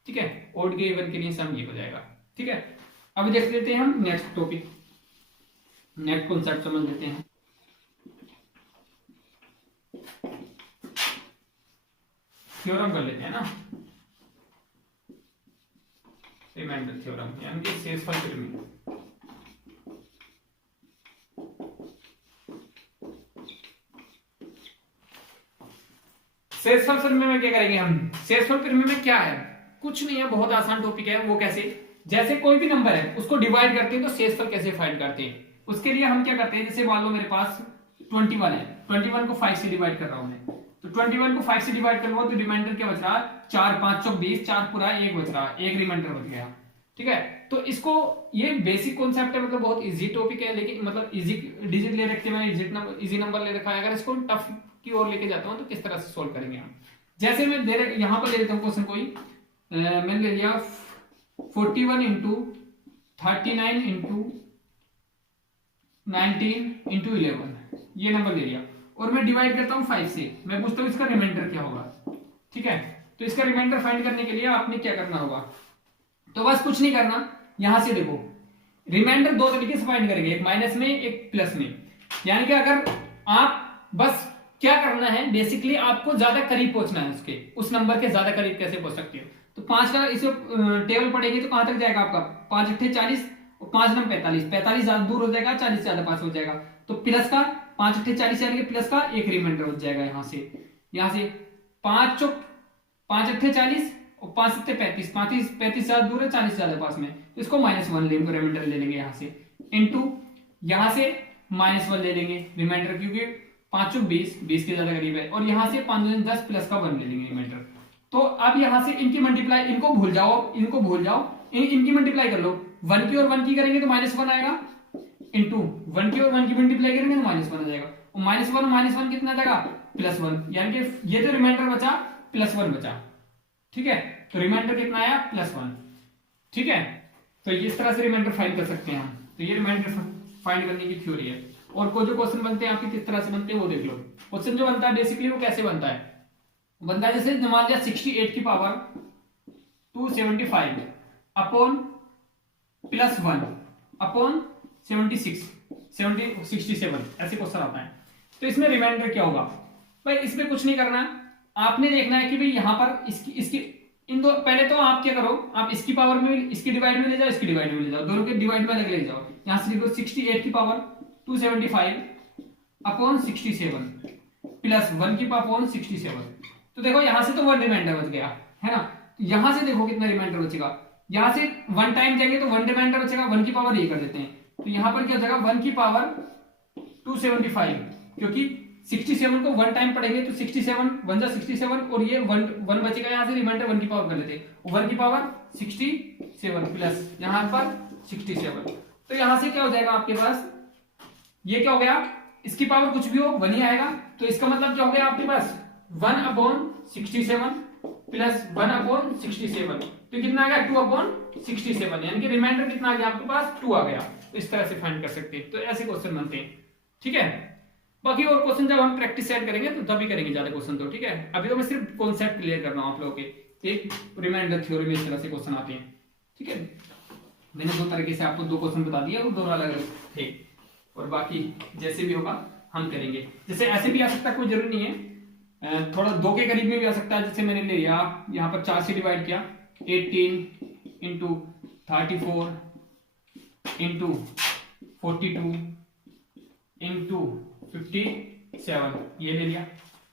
ठीक है, ओड के A1 के लिए सम ये हो जाएगा। ठीक है, अब देख लेते हैं हम नेक्स्ट टॉपिक, नेक्स्ट कॉन्सेप्ट समझ लेते हैं। थ्योरम कर लेते हैं ना, रिमाइंडर थ्योरम यानी कि शेषफल प्रमेय। शेषफल प्रमेय में क्या करेंगे हम, शेषफल प्रमेय में क्या है, कुछ नहीं है, बहुत आसान टॉपिक है। वो कैसे, जैसे कोई भी नंबर है उसको डिवाइड करते हैं तो शेषफल कैसे फाइंड करते हैं, उसके लिए हम क्या करते हैं, जैसे मान लो मेरे पास 21 है, 21 को 5 से डिवाइड कर रहा हूं मैं, तो 21 को 5 से डिवाइड कर रहा हूं तो रिमाइंडर क्या बच रहा है, 4 5 चौक 20, 4 पूरा 1 बच रहा है, 1 रिमाइंडर बच गया। ठीक है, तो इसको, ये बेसिक कॉन्सेप्ट है, मतलब बहुत इजी टॉपिक है, लेकिन मतलब इजी डिजिट ले रखते हैं, इजी नंबर ले रखा है। अगर इसको टफ की ओर लेके जाता हूं तो किस तरह से सोल्व करेंगे हम, जैसे मैं यहां पर ले लेता हूं क्वेश्चन कोई, मैंने ले लिया 41 इंटू 39 इंटू 19 इंटू 11, ये नंबर ले लिया और मैं डिवाइड करता हूं 5 से, मैं पूछता हूं इसका रिमाइंडर क्या होगा। ठीक है, तो इसका रिमाइंडर फाइंड करने के लिए आपने क्या करना होगा, तो बस कुछ नहीं करना, यहां से देखो रिमाइंडर दो तरीके से फाइंड करेंगे, एक माइनस में एक प्लस में। यानी कि अगर आप बस क्या करना है, बेसिकली आपको ज्यादा करीब पहुंचना है उसके, उस नंबर के ज्यादा करीब कैसे पहुंच सकते हो। तो 5 का इसे टेबल पड़ेगी तो कहां तक जाएगा आपका, 5 अट्ठे 40 और 5 9 45, 45 ज्यादा दूर हो जाएगा, 40 ज्यादा पास हो जाएगा, तो प्लस का 5 अट्ठे 40 यानी कि प्लस का एक रिमाइंडर हो जाएगा। यहां से 5 अट्ठे 40 और 5 सत्ते 35, 35 ज्यादा दूर है, 40 ज्यादा पास में, इसको -1 रिमाइंडर ले लेंगे यहाँ से, इंटू यहाँ से -1 ले लेंगे रिमाइंडर, क्योंकि 5 चौक 20 के ज्यादा करीब है, और यहाँ से 5 दूनी 10 प्लस का 1 ले लेंगे रिमाइंडर। तो अब यहाँ से इनकी मल्टीप्लाई, इनको भूल जाओ, इनकी मल्टीप्लाई कर लो, 1 की और 1 की करेंगे तो -1 आएगा, इंटू 1 की और 1 की मल्टीप्लाई करेंगे तो -1 आ जाएगा, और -1 कितना जाएगा +1, यानी कि ये तो रिमाइंडर बचा +1 बचा। ठीक है, तो रिमाइंडर कितना आया +1। ठीक है, तो इस तरह से रिमाइंडर फाइंड कर सकते हैं हम। तो ये रिमाइंडर फाइंड करने की थ्योरी है। और कोई जो क्वेश्चन बनते हैं आपके किस तरह से बनते हैं वो देख लो। क्वेश्चन जो बनता है बेसिकली वो कैसे बनता है, जैसे मान लिया 68 की पावर 275 अपॉन +1 अपॉन 67 ऐसे क्वेश्चन आता है। तो इसमें रिमाइंडर क्या होगा भाई, इसमें कुछ नहीं करना, आपने देखना है कि भाई यहाँ पर इसकी इन दो, पहले तो आप क्या करो, आप इसकी पावर में इसकी डिवाइड में ले जाओ, इसकी डिवाइड में ले जाओ, दोनों के डिवाइड में अलग ले जाओ। यहां से लिखो 68 की पावर 275 अपॉन 67 प्लस 1 की पावर अपॉन 67। तो देखो यहां से तो 1 रिमाइंडर बच गया है ना, यहां से देखो कितना रिमाइंडर बचेगा, यहां से 1 टाइम जाएंगे तो 1 रिमाइंडर बचेगा, 1 की पावर ये कर देते हैं, तो यहां पर क्या हो जाएगा 1 की पावर 275, क्योंकि 67 को 1 टाइम पढ़ेंगे तो 67 1 जा 67 और ये 1 बचेगा, यहां से रिमाइंडर 1 की पावर कर लेते हैं, 1 की पावर 67 प्लस यहां पर 67। तो यहां से क्या हो जाएगा आपके पास, ये क्या हो गया, इसकी पावर कुछ भी हो 1 ही आएगा, तो इसका मतलब क्या हो गया आपके पास 1 अपॉन 67 प्लस 1 अपॉन 67, तो कितना आ गया 2 अपॉन 67, यानी कि रिमाइंडर कितना आ गया आपके पास 2 आ गया। तो इस तरह से फाइंड कर सकते हैं, तो ऐसे क्वेश्चन बनते हैं। ठीक है, बाकी और क्वेश्चन जब हम प्रैक्टिस सेट करेंगे तो तभी करेंगे ज्यादा क्वेश्चन तो। ठीक है, अभी तो मैं सिर्फ कॉन्सेप्ट क्लियर कर रहा हूं आप लोगों के, एक रिमाइंडर थ्योरी में इस तरह से क्वेश्चन आते हैं। ठीक है, मैंने 2 तरीके से आपको 2 क्वेश्चन बता दिया, वो दोनों अलग अलग थे, और बाकी जैसे भी होगा हम करेंगे। जैसे ऐसे भी आ सकता है, कोई जरूरी नहीं है, थोड़ा 2 के करीब में भी आ सकता है। जैसे मैंने ले लिया यहाँ पर 4 से डिवाइड किया, 18 इंटू 34 इंटू 42 इंटू 57 ये ले लिया।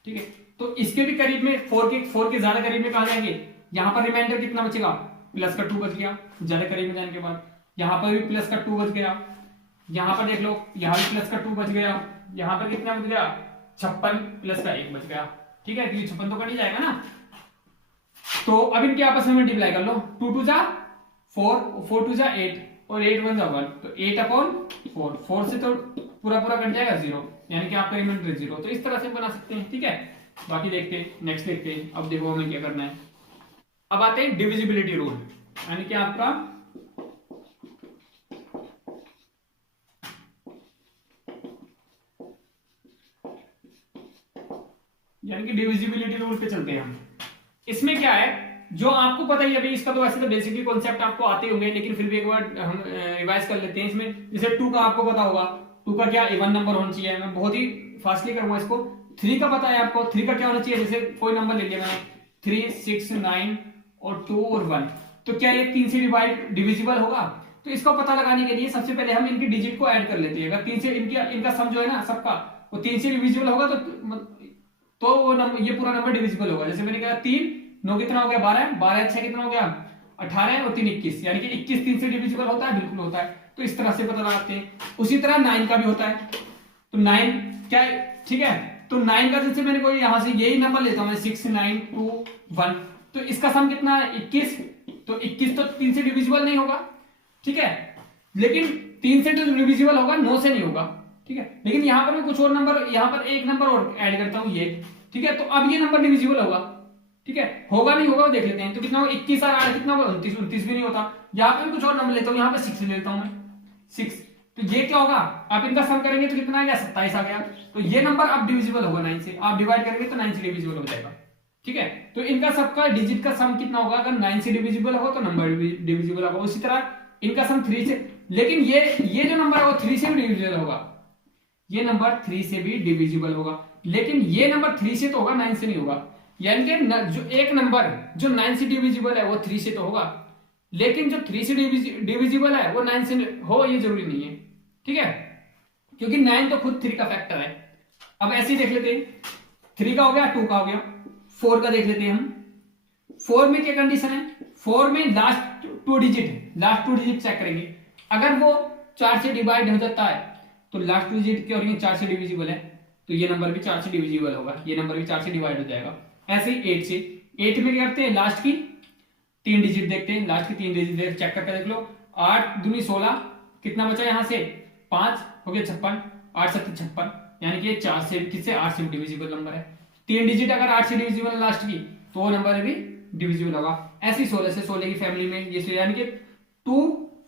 ठीक है, तो इसके भी करीब में 4 के ज्यादा करीब में कहा जाएंगे, यहां पर रिमाइंडर कितना बचेगा, प्लस का 2 बच गया, ज्यादा करीब में जाने के बाद यहां पर भी प्लस का 2 बच गया, यहां पर देख लो यहां भी प्लस का 2 बच गया, यहां पर कितना बच गया 56 प्लस का 1 बच गया। ठीक है, क्योंकि 56 तो कट ही जाएगा ना। तो अब इनके आपस में मल्टीप्लाई कर लो, 2 2 जा 4, 4 2 जा 8 और 8 1 जा 1, तो 8 अपॉन 4, 4 से तो पूरा पूरा कट जाएगा 0, यानी कि आपका रिमाइंडर 0। तो इस तरह से बना सकते हैं, ठीक है। बाकी देखते हैं, नेक्स्ट देखते हैं। अब देखो हमें क्या करना है। अब आते हैं डिविजिबिलिटी रूल, यानी कि आपका डिविजिबिलिटी रूल पे चलते हैं हम। इसमें क्या है, जो आपको पता ही अभी, इसका तो वैसे तो बेसिकली कॉन्सेप्ट आपको आते होंगे, लेकिन फिर भी एक बार हम रिवाइज कर लेते हैं इसमें। जैसे 2 का आपको पता होगा, 2 का क्या इवन नंबर होना चाहिए। मैं बहुत ही फास्टली करूंगा इसको। 3 का पता है आपको, 3 का क्या होना चाहिए। जैसे कोई नंबर ले लिया मैंने 3, 6, 9 और 2 और 1, तो क्या ये 3 से डिविजिबल होगा। तो इसको पता लगाने के लिए सबसे पहले हम इनके डिजिट को ऐड कर लेते हैं। अगर 3 से इनका सम जो है ना सबका, वो 3 से डिविजिबल होगा तो वो नंबर, ये पूरा नंबर डिविजिबल होगा। जैसे मैंने कहा 3 9 कितना हो गया 12, 12 6 कितना हो गया 18 और 3 21, यानी कि 21 3 से डिविजिबल होता है, बिल्कुल होता है। तो इस तरह से पता लगाते हैं। उसी तरह 9 का भी होता है। तो 9 क्या है, ठीक है। तो 9 का जैसे मैंने कोई यहां से यही नंबर लेता हूं मैं 6 9 2 1, तो इसका सम कितना है 21। तो 21 तो 3 से डिविजिबल नहीं होगा, ठीक है। लेकिन 3 से तो डिविजिबल होगा, 9 से नहीं होगा, ठीक है। लेकिन यहां पर मैं कुछ और नंबर, यहां पर एक नंबर और ऐड करता हूं, ये, ठीक है। तो अब ये नंबर डिविजिबल होगा, ठीक है। होगा नहीं होगा वो देख लेते हैं। तो कितना होगा 21 और 8 कितना होगा 29, 29 भी नहीं होता। यहाँ पे कुछ और नंबर लेता हूँ, यहाँ पे 6 लेता हूँ मैं 6। तो ये क्या होगा, आप इनका सम करेंगे तो कितना आ गया 27 आ गया। तो ये नंबर अब डिविजिबल होगा 9 से, आप डिवाइड करेंगे तो 9 से डिविजिबल हो जाएगा, ठीक है। तो इनका सबका डिजिट का सम कितना होगा, अगर 9 से डिविजिबल होगा तो नंबर डिविजिबल होगा। उसी तरह इनका सम 3 से, लेकिन ये जो नंबर है वो 3 से भी डिविजिबल होगा। ये नंबर 3 से भी डिविजिबल होगा, लेकिन ये नंबर 3 से तो होगा, 9 से नहीं होगा। यानी कि जो एक नंबर जो 9 से डिविजिबल है वो 3 से तो होगा, लेकिन जो 3 से डिविजिबल है वो 9 से हो ये जरूरी नहीं है, ठीक है। क्योंकि 9 तो खुद 3 का फैक्टर है। अब ऐसे ही देख लेते हैं, 3 का हो गया, 2 का हो गया, 4 का देख लेते हैं हम। 4 में क्या कंडीशन है, 4 में लास्ट 2 डिजिट चेक करेंगे। अगर वो 4 से डिवाइड हो जाता है तो लास्ट 2 डिजिट क्या हो रही है 4 से डिविजिबल है, तो ये नंबर भी 4 से डिविजिबल होगा, ये नंबर भी 4 से डिवाइड हो जाएगा। ऐसे ही 8 से, 8 में क्या करते हैं, लास्ट की 3 डिजिट देखते हैं, लास्ट की 3 डिजिट चेक करके देख लो। 8 दूनी 16, कितना बचा यहां से 5 हो गया 56, 8 7 56, यानी कि 4 से किससे 8 से डिविजिबल नंबर है। 3 डिजिट अगर 8 से डिविजिबल है लास्ट की, तो वो नंबर भी डिविजिबल होगा। ऐसे ही 16 से, 16 की फैमिली में ये, यानी कि 2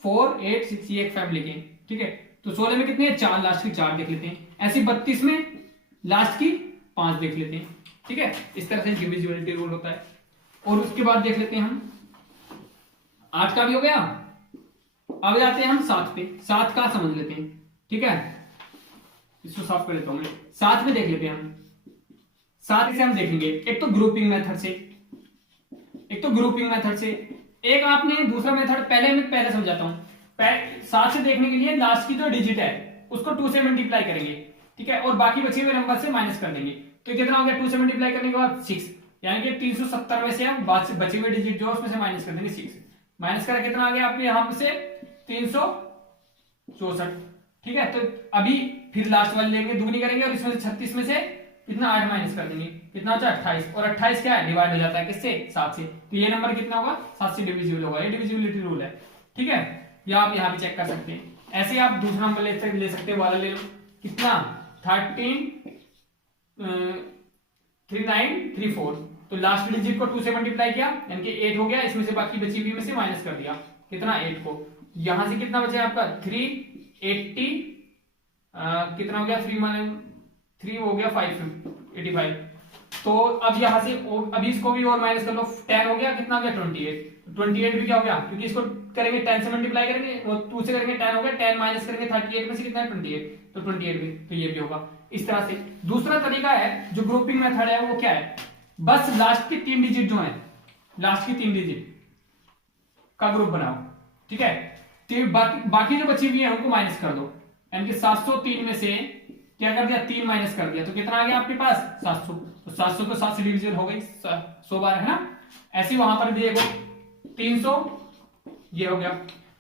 4 8 6 ये एक फैमिली के, ठीक है। तो 16 में कितने 4, लास्ट की 4 देख लेते हैं। ऐसे 32 में लास्ट की 5 देख लेते हैं, ठीक है। इस तरह से डिविजिबिलिटी रूल होता है। और उसके बाद देख लेते हैं हम 8 का भी हो गया। अब जाते हैं हम 7 पे, 7 का समझ लेते हैं, ठीक है। इसको साफ कर लेता हूं मैं। 7 में देख लेते हैं हम। 7 से हम देखेंगे एक तो ग्रुपिंग मेथड से, एक आपने दूसरा मेथड पहले समझाता हूं। 7 से देखने के लिए लास्ट की जो डिजिट है उसको 2 से मल्टीप्लाई करेंगे, ठीक है, और बाकी बचे हुए नंबर से माइनस कर देंगे। तो कितना हो गया 2 से मल्टीप्लाई करने के बाद 6, यानी कि 370 में से हम बाद से बचे हुए डिजिट जो उसमें से माइनस कर देंगे 6। माइनस करा कितना आ गया आपके यहां से 364, ठीक है। तो अभी फिर लास्ट वाले लेंगे, दुगनी करेंगे और इसमें से 36 में से कितना 8 माइनस कर देंगे, कितना होता है 28, और 28 क्या है डिवाइड हो जाता है किससे 7 से। तो ये नंबर कितना होगा 7 से डिविजिबल होगा। ये डिविजिबिलिटी रूल है, ठीक है। या आप यहाँ पे चेक कर सकते हैं। ऐसे ही आप दूसरा नंबर ले सकते हैं, वाला ले लो, कितना 3934। तो लास्ट डिजिट को 2 से मल्टीप्लाई किया, यानी कि 8 हो गया, इसमें से बाकी बची हुई में से माइनस कर दिया, कितना 8 को। यहां से कितना बचा आपका 380, कितना हो गया 3 हो गया 585। तो अब यहां से अभी इसको भी और माइनस कर लो, 10 हो गया, कितना हो गया 28 भी क्या हो गया, क्योंकि इसको करेंगे 10 से मल्टीप्लाई करेंगे, वो 2 से करेंगे 10 हो गया, 10 माइनस करेंगे 38 में से कितना है 28, तो 28 भी, तो ये भी होगा। इस तरह से दूसरा तरीका है जो ग्रुपिंग मेथड है, वो क्या है, बस लास्ट की 3 डिजिट जो है, लास्ट की 3 डिजिट का ग्रुप बनाओ, ठीक है। बाकी जो बची हुई है उनको माइनस कर दो, यानी कि 703 में से क्या कर दिया 3 माइनस कर दिया, तो कितना आ गया आपके पास 700। तो 700 तो 7 से डिविजन हो गई 100 बार, है ना। ऐसे वहां पर भी देखो 300, ये हो गया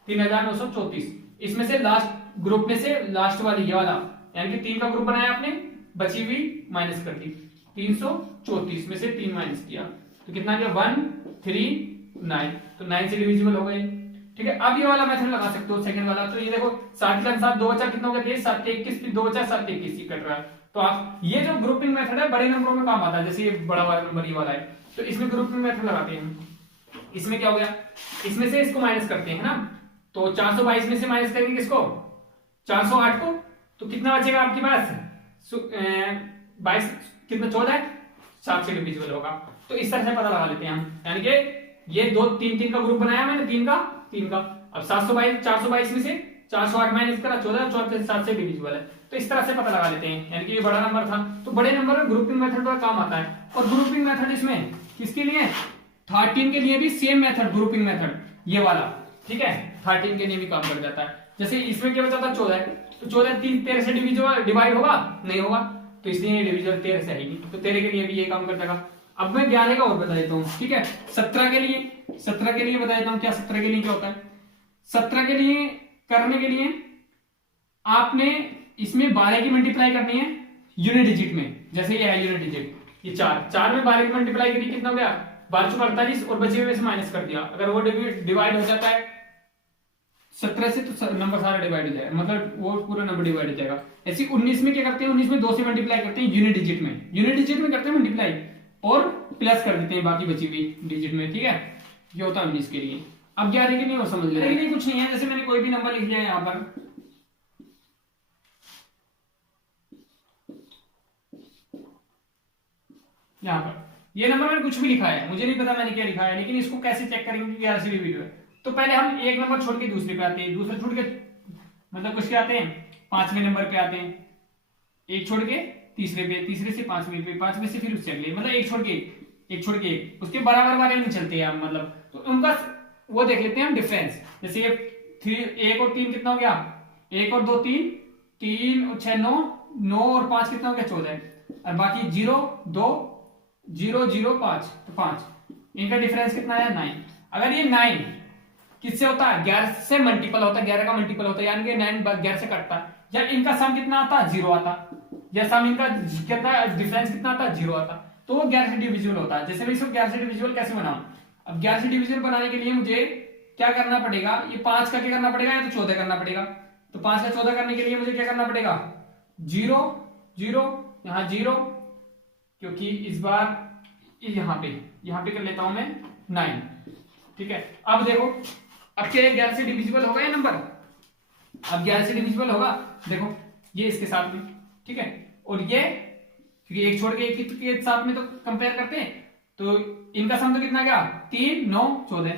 3934। इसमें से लास्ट ग्रुप में से लास्ट वाली ये वाला, यानी कि 3 का ग्रुप बनाया आपने, बची हुई माइनस कर दी, 334 में से 3 माइनस किया, तो कितना आ गया 139। तो 9 से डिविजिबल हो गए, ठीक है, अब ये वाला मेथड लगा सकते हो सेकंड वाला। तो ये देखो 7 के 7 2 बचा कितना हो गया 7 के 21, फिर 2 बचा 7 के 21 कट रहा है। तो आप ये जो ग्रुपिंग मेथड है बड़े नंबरों में काम आता है, जैसे ये बड़ा वाला नंबर ये वाला है, तो इसमें ग्रुपिंग मेथड लगाते हैं। इसमें क्या हो गया, इसमें से इसको माइनस करते हैं ना, तो 422 में से माइनस करेंगे किसको 408 को, तो कितना बचेगा आपके पास 22 कितना 14 7 से डिविजिबल होगा। तो इस तरह से पता लगा लेते हैं हम, यानी कि ये 2 3 3 का ग्रुप बनाया मैंने 3 का। अब 722 422 में से 408 माइनस करा 14 14 7 से डिविजिबल है। तो इस तरह से पता लगा लेते हैं, यानी कि ये बड़ा नंबर था। तो बड़े नंबर में ग्रुपिंग मेथड का काम आता है। और ग्रुपिंग मेथड इसमें किसके लिए 13 के लिए भी सेम मेथड ग्रुपिंग मेथड ये वाला, ठीक है 13 के लिए भी काम कर जाता है। जैसे इसमें क्या बचा था 14, तो 14 13 से डिवाइड होगा नहीं होगा, तो इसलिए डिविजन 13 से है ही नहीं, तो 13 के लिए भी ये काम कर जाएगा। अब मैं 11 का और बता देता हूँ, ठीक है 17 के लिए बता देता हूँ क्या 17 के लिए क्या होता है। 17 के लिए करने के लिए आपने इसमें 12 की मल्टीप्लाई करनी है यूनिट डिजिट में, जैसे ये है यूनिट डिजिट, ये 4 में 12 की मल्टीप्लाई करी कितना हो गया 12 चौक 48 और बचे हुए से माइनस कर दिया। अगर वो डिवाइड हो जाता है 17 से तो नंबर सारा डिवाइड हो जाएगा, मतलब वो पूरा नंबर डिवाइड हो जाएगा। ऐसे 19 में क्या करते हैं 19 में 2 से मल्टीप्लाई करते हैं यूनिट डिजिट में करते हैं मल्टीप्लाई और प्लस कर देते हैं बाकी बची हुई डिजिट में, ठीक है ये होता है 19 के लिए। अब 11 के लिए और समझ लेते हैं, कुछ नहीं है, जैसे मैंने कोई भी नंबर लिख लिया है यहाँ पर, यहाँ पर ये नंबर मैंने कुछ भी लिखा है, मुझे नहीं पता मैंने क्या लिखा है, लेकिन इसको कैसे चेक करेंगे कि 11 से डिवाइड है। तो पहले हम एक नंबर छोड़ के दूसरे पे आते हैं, दूसरे छोड़ के मतलब कुछ के आते हैं 5वें नंबर पे आते हैं, एक छोड़ के तीसरे पे, तीसरे से 5वें पे, 5वें से फिर उससे अगले, मतलब एक छोड़ के एक उसके बराबर वाले नहीं चलते हैं मतलब। तो उनका वो देख लेते हैं हम डिफरेंस, जैसे ये 1 और 3 कितना हो गया 1 और 2 3 3 और 6 9 9 और 5 कितना हो गया 14, और बाकी 0 2 0 0 5 तो 5, इनका डिफरेंस कितना है 9। अगर ये 9 किससे होता है 11 से मल्टीपल होता है, 11 का मल्टीपल होता है, यानी कि 9 11 से कटता है, या इनका सम कितना आता 0 आता, या सम इनका कितना डिफरेंस कितना आता 0 आता, तो वो 11 से डिविजिबल होता है। जैसे मैं इसको 11 से डिविजिबल कैसे बनाऊं, अब 11 से डिविजिबल बनाने के लिए मुझे क्या करना पड़ेगा, ये 5 का क्या करना पड़ेगा या तो 14 करना पड़ेगा। तो 5 का 14 करने के लिए मुझे क्या करना पड़ेगा 0 0 यहाँ 0, क्योंकि इस बार यहाँ पे कर लेता हूं मैं 9, ठीक है। अब देखो अब क्या 11 से डिविजिबल होगा ये नंबर, अब 11 से डिविजिबल होगा, देखो ये इसके साथ में, ठीक है, और ये क्योंकि एक छोड़ के एक के साथ में तो कंपेयर करते हैं, तो इनका सम तो कितना गया 3 9 14,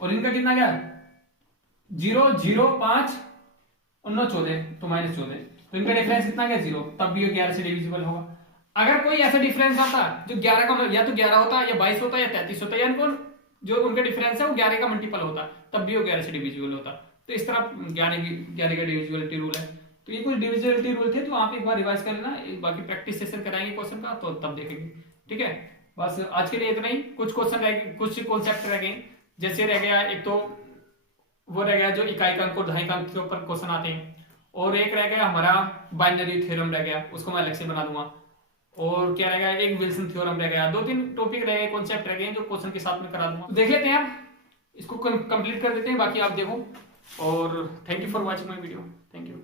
और इनका कितना गया 0 0 5 और 9 14, तो -14, तो इनका डिफरेंस कितना गया 0, तब भी ये 11 से डिविजिबल होगा। अगर कोई ऐसा डिफरेंस आता जो 11 का या तो 11 होता या 22 होता या 33 होता, या इनको जो उनका डिफरेंस है वो 11 का मल्टीपल होता, तब भी वो 11 से डिविजिबल होता। तो इस तरह 11 का डिविजिबिलिटी रूल है। तो ये कुछ डिविजिबिलिटी रूल थे, तो आप एक बार रिवाइज कर लेना, बाकी प्रैक्टिस सेशन कराएंगे क्वेश्चन का तो तब देखेंगे, ठीक है। बस आज के लिए इतना ही, कुछ क्वेश्चन रह गए, कुछ कॉन्सेप्ट रह गए, जैसे रह गया एक तो वो रह गया जो इकाई का अंक और दहाई का अंक के ऊपर क्वेश्चन आते हैं, और एक रह गया हमारा बाइनरी थ्योरम रह गया, उसको मैं अलग से बना दूंगा, और क्या रहेगा एक विल्सन थ्योरम रह गया, 2-3 टॉपिक रह गए, कॉन्सेप्ट रह गए जो क्वेश्चन के साथ में करा दूंगा। तो देख लेते हैं आप, इसको कंप्लीट कर देते हैं, बाकी आप देखो, और thank you for watching my video, thank you.